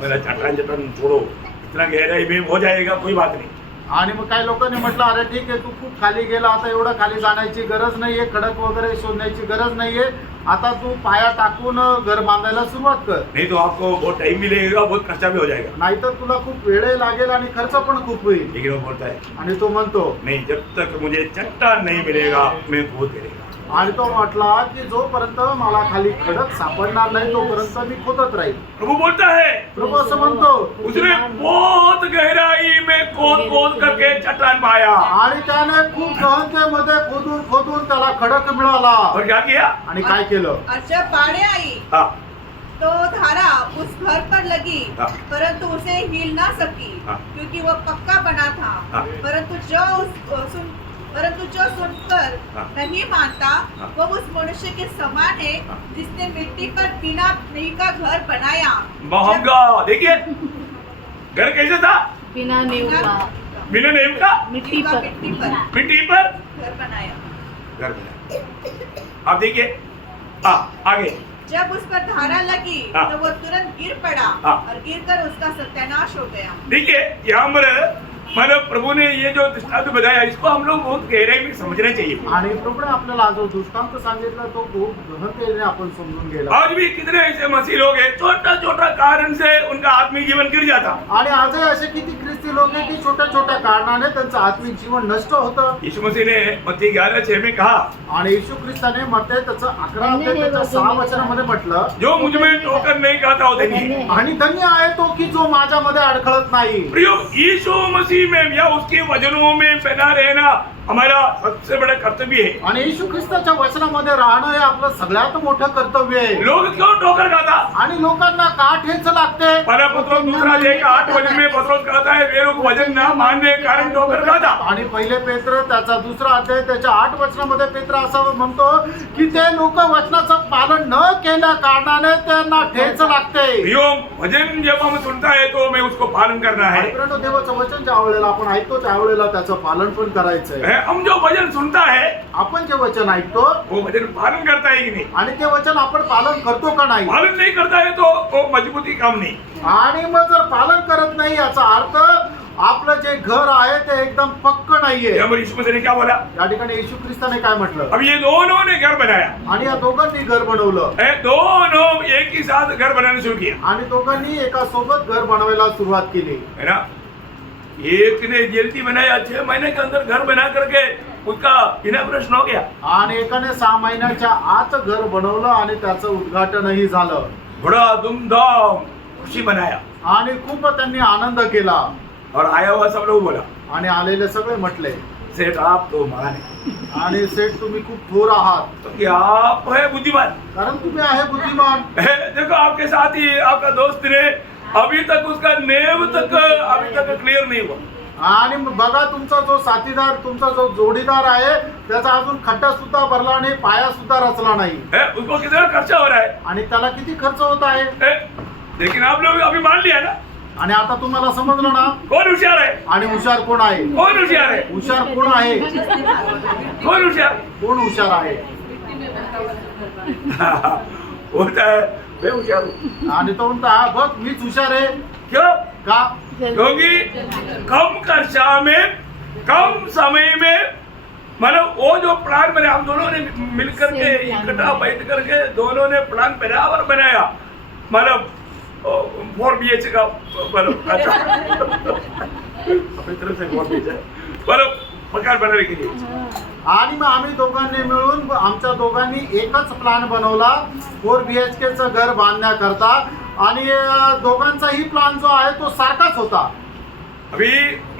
मेरा चट्टान छोड़ो, इतना गहराई में हो जाएगा, कोई बात नहीं. आणि मग काही लोकांनी म्हटलं अरे ठीक आहे, तू खूप खाली गेला, आता एवढं खाली जाण्याची गरज नाहीये, खडक वगैरे शोधण्याची गरज नाहीये, आता तू पाया टाकून घर बांधायला सुरुवात कर. नहीं तो आपको बहुत टाइम भी लगेगा, बहुत खर्चा भी हो जाएगा. नाहीतर तुला खूप वेळ लागेल आणि खर्च पण खूप होईल. लेकिन वो बोलता है आणि तो म्हणतो नहीं, जब तक मुझे चट्टान नहीं मिलेगा मैं खोद करेगा. आणि तो म्हटला की जोपर्यंत मला खाली खडक सापडणार नाही तोपर्यंत मी खोदत राहील. प्रभु बोलता है प्रभू असं म्हणतो. उसने बहुत गहराई में खोद करके चट्टान पाया. आणि त्याने खूप गहनतेमध्ये खोदून त्याला खडक मिळाला. और क्या किया. आणि काय केलं. और जब बाढ़ आई हाँ, तो धारा उस घर पर लगी, हाँ। परंतु उसे हिल ना सकी, हाँ। क्योंकि वह पक्का बना था. हाँ। परंतु जो सुनकर हाँ। नहीं मानता हाँ। वो उस मनुष्य के समान है हाँ। जिसने मिट्टी पर बिना नींव का घर बनाया. महंगा. देखिए, घर कैसे था. बिना नींव का, बिना नींव का मिट्टी पर. मिट्टी पर घर बनाया. घर बना. आप देखिए, आगे. जब उस पर धारा लगी हाँ। तो वो तुरंत गिर पड़ा हाँ। और गिरकर उसका सत्यानाश हो गया. देखिए, यहाँ पर मतलब प्रभु ने ये जो दृष्टांत बताया इसको हम लोग बहुत गहराई में समझना चाहिए. आणि प्रभूने आपल्याला जो दृष्टांत सांगितला तो खूप गहनतेने आपण समजून गेला. आज भी कितने ऐसे मसीह लोग हैं, छोटा छोटा कारण से उनका आत्मिक जीवन गिर जाता. आणि आजही असे किती ख्रिस्ती लोक आहेत की छोट्या छोट्या कारणाने त्यांचं आत्मिक जीवन नष्ट होतं. यीशु मसीह ने मत्ती 11:6 में कहा, आणि येशू ख्रिस्ताने मत्ते त्याचं 11 अध्याय त्याच्या 6 वचनामध्ये म्हटलं, जो मुझ में ठोकर नहीं खाता वो धन्य है. आणि धन्य आहे तो की जो माझ्यामध्ये अडखळत नाही. प्रियो, यीशु मसीह में या उसके वचनों में बना रहना हमारा सबसे बड़ा कर्तव्य है। आणि येशू ख्रिस्ताच्या वचनामध्ये राहणं हे आपलं सगळ्यात मोठं कर्तव्य आहे. लोग क्यों ठोकर खाता? आणि लोकांना का ठेच लागते? पहला पत्रोस दूसरा अध्याय का 8 वचन में पत्रोस कहता है वे लोग वचन न मानने के कारण ठोकर खाता। आणि पहिले पेत्र त्याचा दुसरा अध्याय त्याच्या 8 वचनामध्ये पेत्र असं म्हणतो की ते लोक वचनाचं पालन न केल्या कारणाने त्यांना ठेच लागते. यो वचन जब हम सुनता है तो हमें उसको पालन करना है। मित्रांनो, देवाचं वचन ज्या वेळेला आपण ऐकतो त्यावेळेला त्याचं पालन पण करायचं आहे. हम जो वचन सुनता है आपण जे वचन ऐकतो वो वचन पालन करता है कि नहीं? आणि ते वचन आपण पालन करतो का नाही? पालन नहीं करता है तो वो मजबूती काम नहीं। आणि मग जर पालन करत नाही याचा अर्थ आपलं जे घर आहे ते एकदम पक्क नाहीये. हमारे यीशु मसीह ने क्या बोला? या ठिकाणी येशू ख्रिस्ताने काय म्हटलं? अब ये दोनों ने घर बनाया, आणि या दोघांनी घर बनवलं दोनों एक ही साथ घर बनाना शुरू किया, आणि दोघांनी एका सोबत घर बनवायला सुरुवात केली. है ना? एक ने जल्दी बनाया, 6 महीने के अंदर घर बना करके उसका इनॉग्रेशन हो गया। आणि एकाने 6 महिन्याच्या आत घर बनवलं आणि त्याचं उद्घाटनही झालं. बड़ा धूमधाम खुशी बनाया आणि खूप त्यांनी आनंद केला. और आया हुआ सब लोग बोला, आणि आलेले सगळे म्हटले, सेठ आप तो महान है, आणि सेठ तुम्ही खूप थोर आहात, तो क्या आप है बुद्धिमान? कारण तुम्ही आहे बुद्धिमान. देखो आपके साथी आपका दोस्त ने अभी तक उसका नेम तक अभी तक क्लियर नहीं हुआ। आणि बघा तुमचा जो साथीदार, तुमचा जो जोडीदार आहे त्याचा अजून खड्डा सुद्धा भरला नाही, पाया सुद्धा रचला नाही. उसको कितना खर्चा हो रहा है? आणि त्याला किती खर्च होत आहे. लेकिन आप लोग अभी मान लिया ना, आणि आता तुम्हाला समजलं ना कौन होशियार है? आणि हुशार कोण आहे? कौन होशियार है? हुशार कोण आहे? कौन होशियार? कोण हुशार आहे? होता है मैं होशियार हूँ। आणि तो म्हणता हा बघ मीच हुशार आहे. क्यों? का? क्योंकि कम खर्चा में कम समय में, मतलब वो जो प्लान बने हम दोनों ने मिलकर के इकट्ठा बैठ करके दोनों ने प्लान बराबर बनाया, मतलब 4 BH का मतलब अच्छा अपनी तरफ से 4 BH है, मतलब मकान बनाने के लिए। आणि मग आम्ही दोघांनी मिळून आमच्या दोघांनी एकच प्लान बनवला 4 BHK चं घर बांधण्याकरता. आणि दोघांचाही प्लान जो आहे तो सारखाच होता. अभी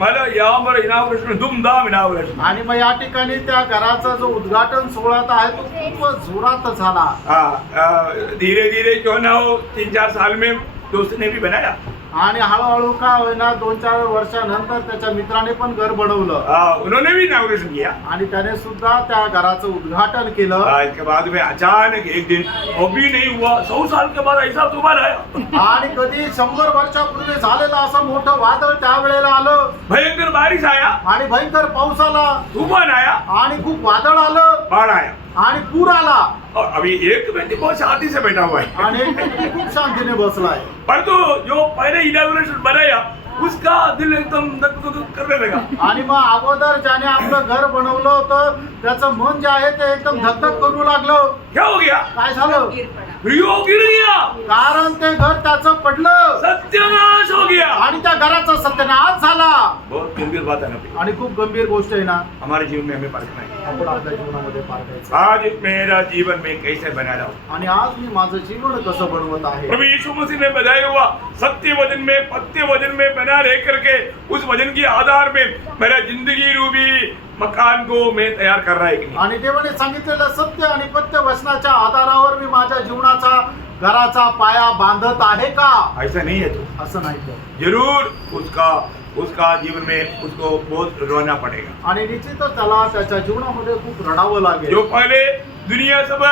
मतलब यहाँ पर इनाग्रेशन धूमधाम इनाग्रेशन, आणि मग या ठिकाणी त्या घराचा जो उद्घाटन सोहळा आहे तो खूप जोरात झाला. धीरे धीरे जो ना हो 3-4 साल में दोस्त ने भी बनाया, आणि हळूहळू का होईना 2-4 वर्षानंतर त्याच्या मित्राने पण घर बनवलं. उन्होंने भी इनाग्रेशन किया आणि त्याने सुद्धा त्या घराचं उद्घाटन केलं. इसके बाद में अचानक एक दिन, अभी नहीं हुआ 100 साल के बाद ऐसा तूफान आया, आणि कधी 100 वर्षापूर्वी झालेलं असं मोठं वादळ त्यावेळेला आलं. भयंकर बारिश आया, आणि भयंकर पाऊस आला, तूफान आया, आणि खूप वादळ आलं, बाढ़ आया, आणि पूर आला. और अभी एक व्यक्ति बहुत शांति से बैठा हुआ है, आणि एक व्यक्ती खूप शांतीने बसलाय. परंतु जो पहले इनॉग्रेशन बनाया उसका दिल एकदम धक धक करने लगा. आणि मग अगोदर ज्याने आपलं घर बनवलं होतं त्याचं मन जे आहे ते एकदम धकधक करू लागलं. क्या हो गया? काय झालं? रियो गिर गया, कारण ते घर त्याचं पडलं सत्यानाश हो गया. आणि त्या घराचा सत्यानाश झाला. बहुत गंभीर बात है ना, आणि खूप गंभीर गोष्ट आहे ना, हमारे जीवन में हमें परखना है. आपण आपल्या जीवनामध्ये पार करायचं. आज मेरा जीवन में कैसे बना रहा हूँ, आणि आज मी माझं जीवन कसं बनवत आहे. प्रभु यीशु मसीह ने बताया हुआ सत्य वचन में पत्य वचन में बना रह करके उस वचन के आधार में मेरा जिंदगी रूपी मकान को मैं तैयार कर रहा है कि नहीं. आणि देवाने सांगितलेलं सत्य आणि पत्य वचनाच्या आधारावर मी माझ्या जीवनाचा घराचा पाया बांधत आहे का? ऐसा नहीं है तो असं नाही तर. जरूर उसका जीवन में उसको बहुत रोना पड़ेगा. आणि निश्चितच त्याला त्याच्या जीवनामध्ये खूप रडावं लागेल. जो पहले दुनिया सब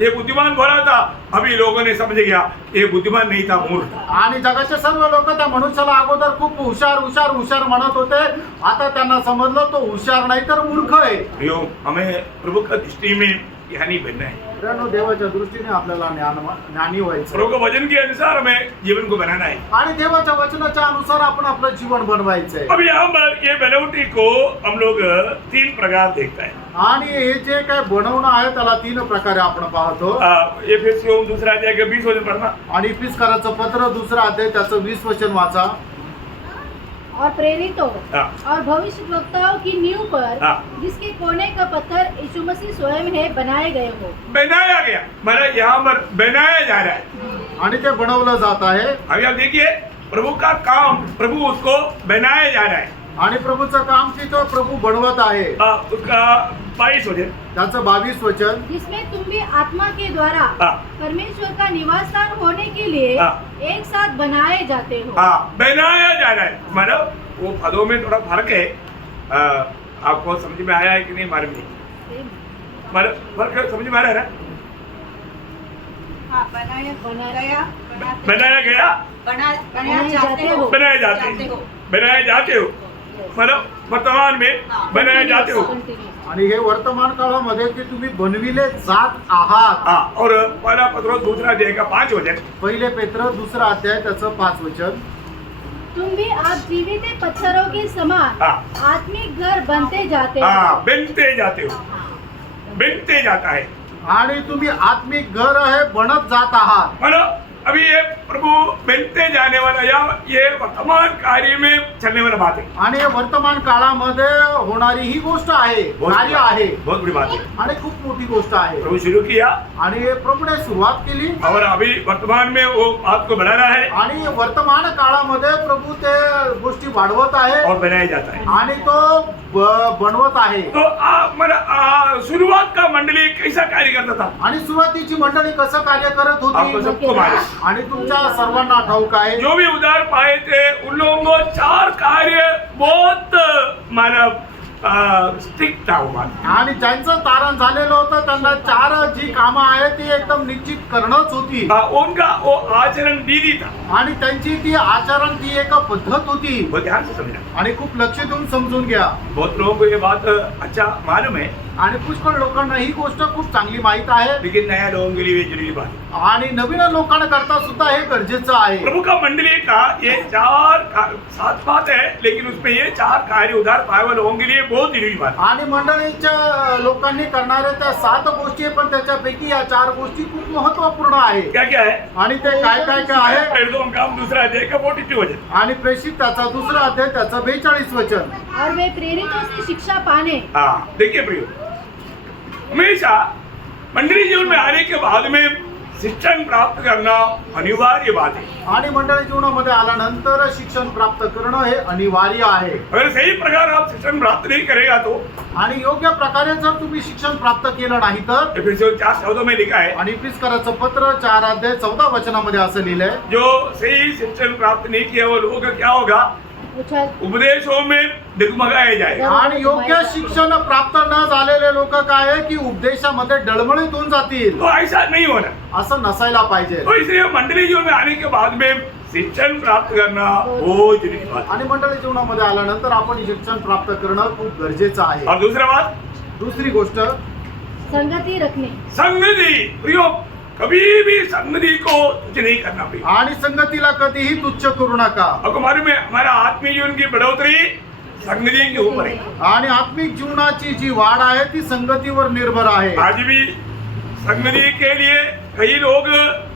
ये बुद्धिमान बोला था, अभी लोगों ने समझ गया ये बुद्धिमान नहीं था, मूर्ख. आणि जगाचे सर्व लोक त्या मनुष्याला अगोदर खूप हुशार हुशार हुशार म्हणत होते. आता त्यांना समजलं तो हुशार नाही तर मूर्ख आहे. प्रियो, हमें प्रभु का दृष्टि में ज्ञानी बनना है. मित्रांनो, देवाच्या दृष्टीने आपल्याला ज्ञानी व्हायचं. प्रभु के वचन के अनुसार हमें जीवन को बनाना है. आणि देवाच्या वचनाच्या अनुसार आपण आपलं जीवन बनवायचंय. अब यहाँ पर ये बनावटी को हम लोग 3 प्रकार देखता है. आणि हे जे काय बनवणं आहे त्याला 3 प्रकारे आपण पाहतो. एफेसियों दूसरा अध्याय का 20 वचन पढ़ना. आणि इफिसकाराचं पत्र 2 अध्याय त्याचं 20 वचन वाचा. और प्रेरितों हाँ। और भविष्यवक्ताओं की नींव पर हाँ। जिसके कोने का पत्थर यीशु मसीह स्वयं है बनाए गए हो. बनाया गया, मतलब यहाँ पर बनाया जा रहा है. आणि ते बनवलं जात आहे. अभी आप देखिए प्रभु का काम, प्रभु उसको बनाया जा रहा है. आणि प्रभूचं काम तिथं प्रभू बनवत आहे. उसका 22 वचन. त्याचं 22 वचन. जिसमें तुम भी आत्मा के द्वारा हाँ. परमेश्वर का निवास स्थान होने के लिए हाँ. एक साथ बनाए जाते हो. बनाया जाना है. मतलब वो पदों में थोड़ा फर्क है. आपको समझ में आया है कि नहीं मालूम नहीं. मतलब फर्क समझ में आ रहा है ना. हाँ, बनाया गया, बनाया गया, बनाया जाते हो, बनाए जाते हो, बनाए जाते हो. मतलब वर्तमान में बनाए जाते हो. आणि हे वर्तमान काळामध्ये की तुम्ही बनविले जात आहात. और पहला पत्रोस दूसरा अध्याय का 5 वचन. पहिले पेत्र दुसरा अध्याय त्याचं 5 वचन. तुम भी आप जीवित पत्थरों के समान हाँ. आत्मिक घर बनते जाते हो. बनते जाते हो. बनते जाता है. आणि तुम्ही आत्मिक घर आहे बनत जात आहात. मतलब अभी ये प्रभु बनते जाने वाला या ये वर्तमान कार्य में चलने वाला बात है. आणि हे वर्तमान काळामध्ये होणारी ही गोष्ट आहे, कार्य आहे. बहुत बड़ी बात है. आणि खूप मोठी गोष्ट आहे. प्रभु शुरू किया आणि हे प्रभूने सुरुवात केली और अभी वर्तमान में वो बात को बढ़ा रहा है आणि वर्तमान काळामध्ये प्रभू ते गोष्टी वाढवत आहे और बनाया जाता है. आणि तो बनवत आहे. तो शुरुआत का मंडली कैसा कार्य करता था. आणि सुरुवातीची मंडळी कसं कार्य करत आपको होती सबको मालूम. आणि तुमच्या सर्वांना ठाऊक आहे. जो भी उधार पाए थे उन लोगों को 4 कार्य बहुत मानव स्ट्रिक्ट था. वो बात. आणि ज्यांचं तारण झालेलं होतं त्यांना 4 जी कामं आहेत ती एकदम निश्चित करणंच होती. उनका वो आचरण दीदी था. आणि त्यांची ती आचरण ती एक पद्धत होती. बहुत ध्यान से समझना. आणि खूप लक्ष देऊन समजून घ्या. बहुत लोगों को ये बात अच्छा मालूम है आणि पुष्कळ लोकांना ही गोष्ट खूप चांगली माहित आहे. लेकिन नया लोगों के लिए ये जरूरी बात है. आणि नवीन लोकांना करता सुद्धा हे गरजेचं आहे. प्रभु का मंडली का ये 7 बात है लेकिन उसमें ये 4 कार्य उधार पाए हुए लोगों के लिए बहुत जरूरी बात है. आणि मंडळीच्या लोकांनी करणाऱ्या त्या 7 गोष्टी आहे, पण त्याच्यापैकी या 4 गोष्टी खूप महत्वपूर्ण आहे. क्या क्या है. आणि ते काय काय काय आहे. प्रेरितों का काम दूसरा अध्याय का 42 वचन. आणि प्रेषित त्याचा दुसरा अध्याय त्याचं 42 वचन. और वे प्रेरितों से शिक्षा पाने. देखिए प्रियो, हमेशा मंडली जीवन में आने के बाद में शिक्षण प्राप्त करना अनिवार्य बात है. आणि मंडळी जीवनामध्ये आल्यानंतर शिक्षण प्राप्त करणं हे अनिवार्य आहे. अगर सही प्रकार आप शिक्षण प्राप्त नहीं करेगा तो आणि योग्य प्रकारे जर तुम्ही शिक्षण प्राप्त केलं नाही तर एफेसियों 4:14 में लिखा है आणि इफिसकराचं पत्र 4 अध्याय 14 वचनामध्ये असं लिहिलंय. जो सही शिक्षण प्राप्त नहीं किया वो लोगों का क्या होगा. उपदेशों में डगमगाए जाएगा. आणि योग्य शिक्षण प्राप्त न झालेले लोक काय आहे की उपदेशामध्ये डळमळीत होऊन जातील. तो ऐसा नहीं होना. असं नसायला पाहिजे. तो इसलिए मंडली जीवन में आने के बाद में शिक्षण प्राप्त करना बहुत जरूरी बात है. आणि मंडळी जीवनामध्ये आल्यानंतर आपण शिक्षण प्राप्त करणं खूप गरजेचं आहे. और दूसरा बात, दुसरी गोष्ट संगति रखने. संगति. प्रियो, कभी भी संगति को तुच्छ नहीं करना प्रिय. आणि संगतीला कधीही तुच्छ करू नका. आपको मालूम है हमारा आत्मीय जीवन की बढ़ोतरी संगति के ऊपर है. आणि आत्मिक जीवनाची जी वाढ आहे ती संगतीवर निर्भर आहे. आज भी संगति के लिए कई लोग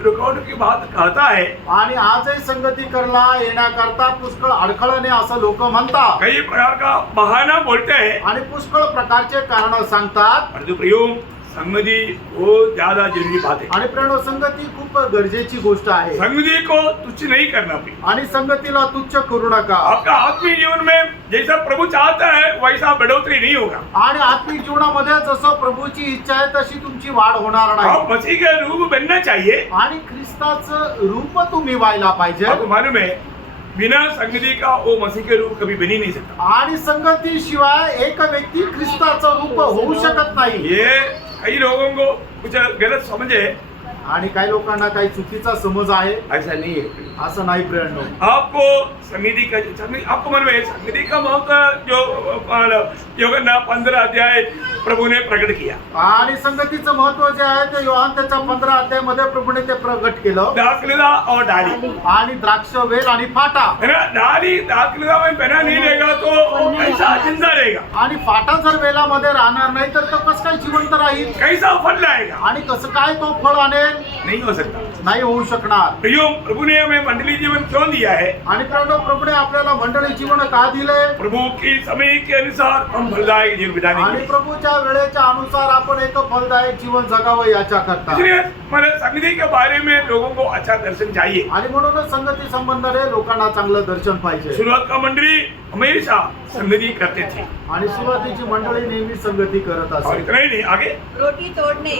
रुकावट की बात कहता है. आणि आजही संगती करला येण्याकरता पुष्कळ अडखळणे असं लोक म्हणतात. कई प्रकार का बहाना बोलते हैं. आणि पुष्कळ प्रकारचे कारण सांगतात. परंतु प्रियो, संगति बहुत ज्यादा जरूरी बात है. आणि प्रेरणा संगती खूप गरजेची गोष्ट आहे. संगति को तुच्छ नहीं करना प्रिय. आणि संगतीला तुच्छ करू नका. आपका आत्मीय जीवन में जैसा प्रभु चाहता है वैसा बढ़ोतरी नहीं होगा. आणि आत्मिक जीवनामध्ये जसं प्रभूची इच्छा आहे तशी तुमची वाढ होणार नाही. आप मसीह के रूप बनना चाहिए. आणि ख्रिस्ताचं रूप तुम्ही व्हायला पाहिजे. आपको मालूम है बिना संगति का वो मसीह के रूप कभी बन ही नहीं सकता. आणि संगतीशिवाय एक व्यक्ती ख्रिस्ताचं रूप होऊ शकत नाही. ये कई लोगों को कुछ गलत समझे. आणि काही लोकांना काही चुकीचा समज आहे. ऐसा नहीं है. असं नाही प्रेरणा. आपको आपको मालूम है संगति का महत्व जो योहन्ना 15 अध्याय प्रभु ने प्रकट किया. आणि संगतीचं महत्व जे आहे ते योहान त्याच्या 15 अध्यायामध्ये प्रभूने ते प्रगट केलं. दाखलता और डाली. आणि द्राक्ष वेल आणि फाटा. है ना. डाली दाखलता में बना नहीं रहेगा तो कैसा जिंदा रहेगा. आणि फाटा जर वेलामध्ये राहणार नाही तर तो कसं काय जिवंत राहील. कैसा फल लाएगा? आणि कसं काय तो फळ आणेल? नहीं हो सकता। नाही होऊ शकणार। प्रियो, प्रभु ने हमें मंडली जीवन क्यों दिया है? आणि प्रभुने आपल्याला मंडळी जीवन का दिले? प्रभु की समय के अनुसार हम फलदायक जीवन बिताने के आणि लिए। प्रभूच्या वेळेच्या अनुसार आपण एक फलदायक जीवन जगावं याच्या करता। इसलिए हमारे संगति के बारे में लोगों को अच्छा दर्शन चाहिए। आणि म्हणूनच संगती संबंधाने लोकांना चांगलं दर्शन पाहिजे। शुरुआत का मंडली हमेशा संगति करते थे आणि सुरुवातीची मंडळी नेहमी संगती करत और असे। इतना ही नहीं, आगे रोटी तोड़ने,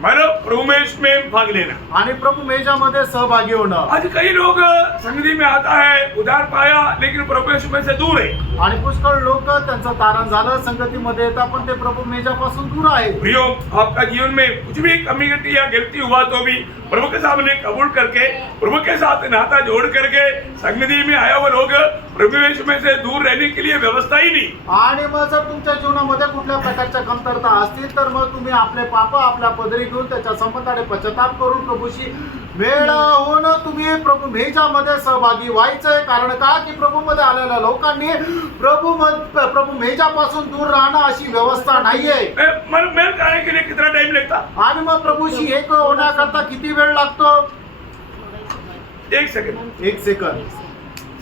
मतलब प्रभु में भाग लेना। आणि प्रभु मेजामध्ये सहभागी होणं। आज कई लोग संगति में आता है, उधार पाया, लेकिन प्रभु में से दूर है। आणि पुष्कळ लोक त्यांचं तारण झालं, संगतीमध्ये येतात पण ते प्रभु मेजापासून दूर आहे। प्रियो, आपका जीवन में कुछ भी कमी घटी या गिरती हुआ तो भी प्रभु के सामने कबूल करके, प्रभु के साथ नाता जोड़ करके संगति में आया हुआ लोग प्रभु में से दूर रहने के लिए व्यवस्था ही नहीं। आणि मग जर तुमच्या जीवनामध्ये कुठल्या प्रकारच्या कमतरता असतील तर मग तुम्ही आपले पाप आपल्या पदरी घेऊन त्याच्या संबंधाने पश्चाताप करून प्रभूशी वेळ होऊन तुम्ही प्रभू मेजामध्ये सहभागी व्हायचंय। कारण का की प्रभूमध्ये आलेल्या लोकांनी प्रभू मेजापासून दूर राहणं अशी व्यवस्था नाहीये। मेल खाने के लिए कितना टाइम लगता? आणि मग प्रभूशी एक होण्याकरता किती वेळ लागतो? 1 सेकंड। 1 सेकंद।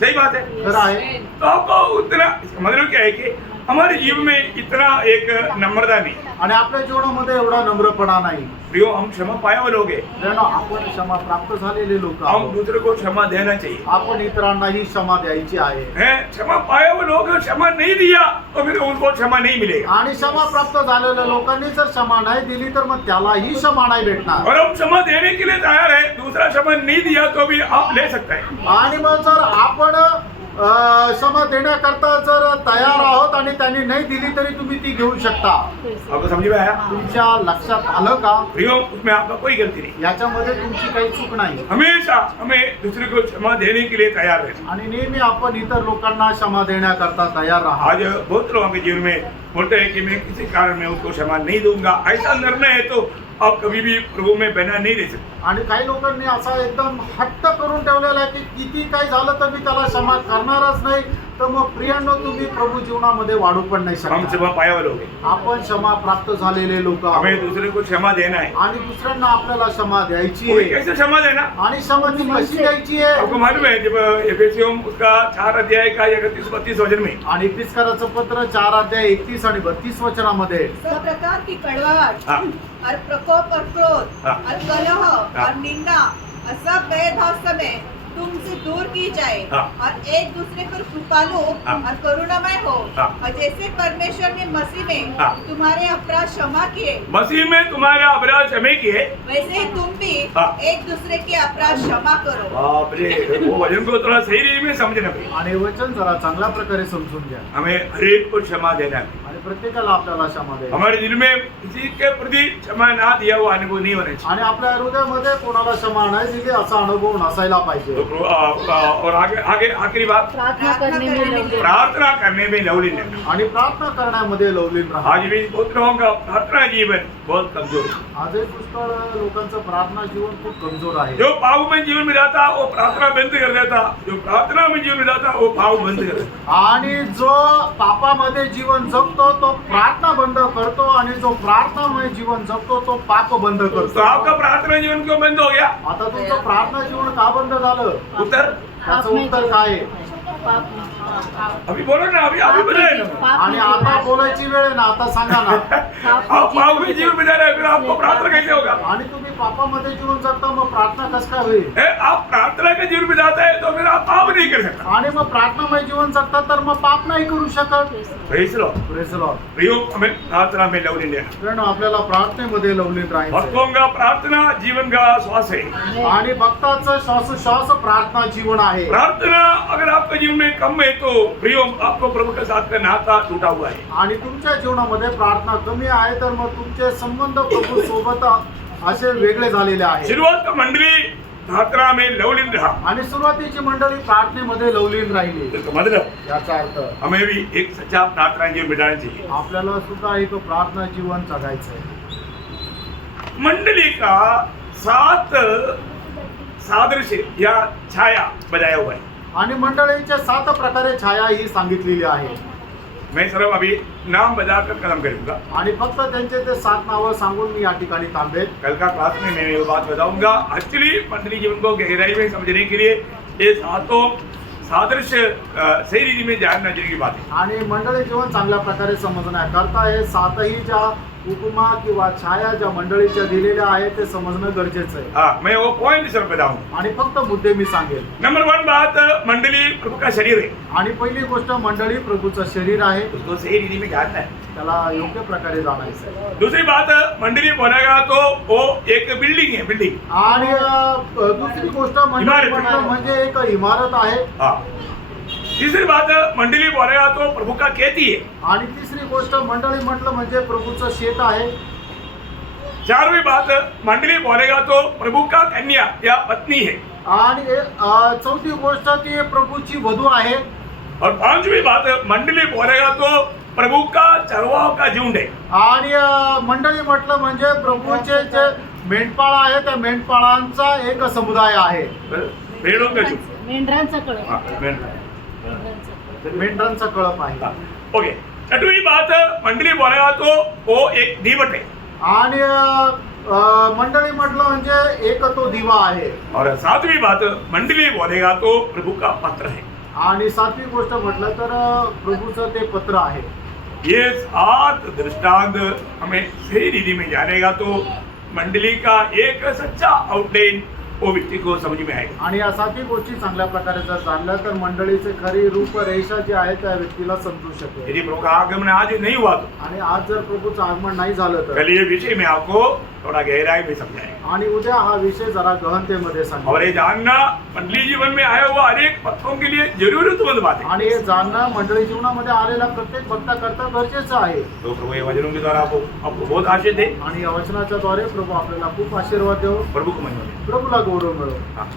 सही बात है, खरं आहे। तो आपको उतना, इसका मतलब क्या है कि हमारे जीवन में इतना एक नम्रता नहीं। आणि आपल्या जीवनामध्ये एवढा नम्रपणा नाही। प्रियो, हम क्षमा पाया हुए लोग हैं। प्रियानो, आपण क्षमा प्राप्त झालेले लोक हम आहोत। दूसरे को क्षमा देना चाहिए। आपण इतरांनाही क्षमा द्यायची आहे। है क्षमा पाया हुए लोग क्षमा नहीं दिया तो फिर उनको क्षमा नहीं मिलेगा। आणि क्षमा प्राप्त झालेल्या लोकांनी जर क्षमा नाही दिली तर मग त्यालाही क्षमा नाही भेटणार। और हम क्षमा देने के लिए तैयार है, दूसरा क्षमा नहीं दिया तो भी आप ले सकते हैं। आणि मग जर आपण क्षमा देण्याकरता जर तयार आहोत आणि त्यांनी नाही दिली तरी तुम्ही ती घेऊ शकता। आपको समझ में आया? तुमच्या लक्षात आलं का? प्रियो, उसमें आपका कोई गलती नहीं। याच्यामध्ये तुमची काही चूक नाही। हमेशा हमें दूसरे को क्षमा देने के लिए तैयार रहना। आणि नेहमी आपण इतर लोकांना क्षमा देण्याकरता तयार राहा। आज बहुत लोगों के जीवन में बोलते हैं कि मैं किसी कारण में उसको क्षमा नहीं दूंगा। ऐसा निर्णय है तो आप कभी भी प्रभु में बना नहीं रह सकते। आणि काही लोकांनी असा एकदम हट्ट करून ठेवलेला आहे की किती काही झालं तर मी त्याला क्षमा करणारच नाही। तर मग प्रियांनो, तुम्ही प्रभू जीवनामध्ये वाढू पण नाही हम शकता। क्षमा पाया हुए लोग हैं। आपण क्षमा प्राप्त झालेले लोक हमें आहोत दूसरे को क्षमा देना है। आणि दुसऱ्यांना आपल्याला क्षमा द्यायची कोई आहे। कैसे क्षमा देना? आणि क्षमा ती कशी द्यायची आहे? आपको मालूम है जब एफेसियों उसका 4 अध्याय का 31-32 वचन में आणि इफिसकाराचं पत्र 4 अध्याय 31 आणि 32 वचनामध्ये सब प्रकार की कड़वाहट हाँ। और प्रकोप और क्रोध हाँ। और कलह और निंदा और सब भेदभाव समय तुमसे दूर की जाए हाँ। और एक दूसरे पर कृपालु हाँ। और करुणामय हो। हाँ। और जैसे परमेश्वर ने मसीह में हाँ। तुम्हारे अपराध क्षमा किए, मसीह में तुम्हारे अपराध क्षमा किए, वैसे ही तुम भी हाँ। एक दूसरे के अपराध क्षमा करो। बाप रे, वो वचन को थोड़ा सही रीति में समझना पड़ेगा। आणि वचन जरा चांगल्या प्रकारे समजून घ्या। हमें हर एक को क्षमा देना है। आणि प्रत्येकाला आपल्याला क्षमा द्यायची। हमारे दिल में किसी के प्रति क्षमा ना दिया हुआ अनुभव नहीं होना चाहिए। आणि आपल्या हृदयामध्ये कोणाला क्षमा नाही दिली असा अनुभव नसायला पाहिजे। तो और आगे आगे आखिरी बात, प्रार्थना करने में लगे। प्रार्थना करने में लवलीन रहना। आणि प्रार्थना करण्यामध्ये लवलीन राहा। आज भी बहुत लोगों का प्रार्थना जीवन बहुत कमजोर है। आजही पुष्कळ लोकांचं प्रार्थना जीवन खूप कमजोर आहे। जो पाप में जीवन में जाता वो प्रार्थना बंद कर देता, जो प्रार्थना में जीवन में जाता वो पाप बंद कर देता। आणि जो पापामध्ये जीवन जगतो तो प्रार्थना बंद करतो आणि जो प्रार्थनामय जीवन जगतो तो पाप बंद तो करतो। आपका प्रार्थना जीवन क्यों बंद हो गया? आता तुमचं प्रार्थना जीवन का बंद झालं? उत्तर त्याचं उत्तर काय आहे? अभी बोलो ना, अभी बताए ना। आणि आता बोलायची वेळ आहे ना, आता सांगा ना। आप पाप में जीवन में जा रहे हैं, फिर आपको प्रार्थना कैसे होगा? आणि तुम्ही पापामध्ये जीवन जगता मग प्रार्थना कसं काय होईल? आप प्रार्थना के जीवन में जाते हैं तो फिर आप पाप नहीं कर सकता। आणि मग प्रार्थनामय जीवन जगता तर मग पाप नाही करू शकत। Praise Lord. Praise Lord. प्रियो, हमें प्रार्थना में लवलीन रहना। फ्रेंड, आपल्याला प्रार्थनेमध्ये लवलीन राहायचं भक्तों का प्रार्थना जीवन का श्वास है। आणि भक्ताचं श्वासोश्वास प्रार्थना जीवन आहे। प्रार्थना अगर आपके जीवन में कम है तो प्रियो, आपको प्रभु के साथ का नाता टूटा हुआ है। आणि तुमच्या जीवनामध्ये प्रार्थना कमी आहे तर मग तुमचे संबंध प्रभू सोबत असे वेगळे झालेले आहेत। शुरुआत का मंडली प्रार्थना में लवलीन रहा। आणि सुरुवातीची मंडळी प्रार्थनेमध्ये लवलीन राहिली। इसका मतलब याचा अर्थ हमें भी एक सच्चा प्रार्थना जीवन बिताना चाहिए। आपल्याला सुद्धा एक प्रार्थना जीवन जगायचं आहे। मंडली का 7 सादृश्य या छाया बताया हुआ है। आणि मंडळींच्या 7 प्रकारे छाया ही सांगितलेली आहे। मैं सिर्फ अभी नाम बताकर खत्म करूंगा। आणि फक्त त्यांचे ते 7 नावं सांगून मी या ठिकाणी थांबेल। कल का क्लास में मैं ये बात बताऊंगा। एक्चुअली मंडली जीवन को गहराई में समझने के लिए ये सातों सादृश्य सही रीति में जानना जरूरी बात है। आणि मंडळी जीवन चांगल्या प्रकारे समजण्याकरता हे 7ही ज्या उपमा किंवा छाया ज्या मंडळीच्या दिलेल्या आहेत ते समजणं गरजेचं आहे। हाँ, मैं वो पॉइंट सिर्फ बताऊंगा। आणि फक्त मुद्दे मी सांगेल। नंबर 1 बात, मंडली प्रभु का शरीर है। आणि पहिली गोष्ट मंडळी प्रभूचं शरीर आहे, उसको सही रीति में जानना है। त्याला योग्य प्रकारे जाणायचं आहे। दूसरी बात, मंडली बोलेगा तो वो एक बिल्डिंग है, बिल्डिंग। आणि दुसरी गोष्ट मंडळी म्हटलं म्हणजे एक इमारत आहे। हाँ। तीसरी बात, मंडली बोलेगा तो प्रभु का खेती है। आणि तिसरी गोष्ट मंडळी म्हटलं म्हणजे प्रभूचं शेत आहे। चारवी बात, मंडली बोलेगा तो प्रभु का कन्या या पत्नी है। आणि चौथी गोष्ट ती प्रभूची वधू आहे। और पांचवी बात, मंडली बोलेगा तो प्रभु का चरवाह का झुंड है। आणि मंडळी म्हटलं म्हणजे प्रभूचे जे मेंढपाळ आहे त्या मेंढपाळांचा एक समुदाय आहे। भेड़ों का झुंड। मेंढरांचा कळप हाँ, मेंढरा। मेंढरांचा कळप आहे। हाँ, ओके। छठवीं बात, मंडली बोलेगा तो वो एक दीवट है। आणि मंडळी म्हटलं म्हणजे एक तो दिवा आहे। और सातवीं बात, मंडली बोलेगा तो प्रभु का पत्र है। आणि सातवी गोष्ट म्हटलं तर प्रभूचं ते पत्र आहे। ये 7 दृष्टांत हमें सही रीति में जानेगा तो मंडली का एक सच्चा आउटलाइन वो व्यक्ति को समझ में आएगा। आणि या सातही गोष्टी चांगल्या प्रकारे जर जाणल्या तर मंडळीचे खरी रूपरेषा जी आहे त्या व्यक्तीला समजू शकेल। यदि प्रभु का आगमन आज नहीं हुआ तो आणि आज जर प्रभूचं आगमन नाही झालं तर कल ये विषय में आपको थोड़ा गहराई में समझाएगा। आणि उद्या हा विषय जरा गहनतेमध्ये सांगू। और ये जानना मंडली जीवन में आया हुआ हर एक भक्तों के लिए जरूरतमंद बात है। आणि हे जाणणं मंडळी जीवनामध्ये आलेल्या प्रत्येक भक्ताकरता गरजेचं आहे। तो प्रभु ये वचनों के द्वारा आपको बहुत आशीष दे। आणि या वचनाच्या द्वारे प्रभू आपल्याला खूप आशीर्वाद देव, प्रभु को महिमा दे। प्रभूला गौरव मिळो। हाँ।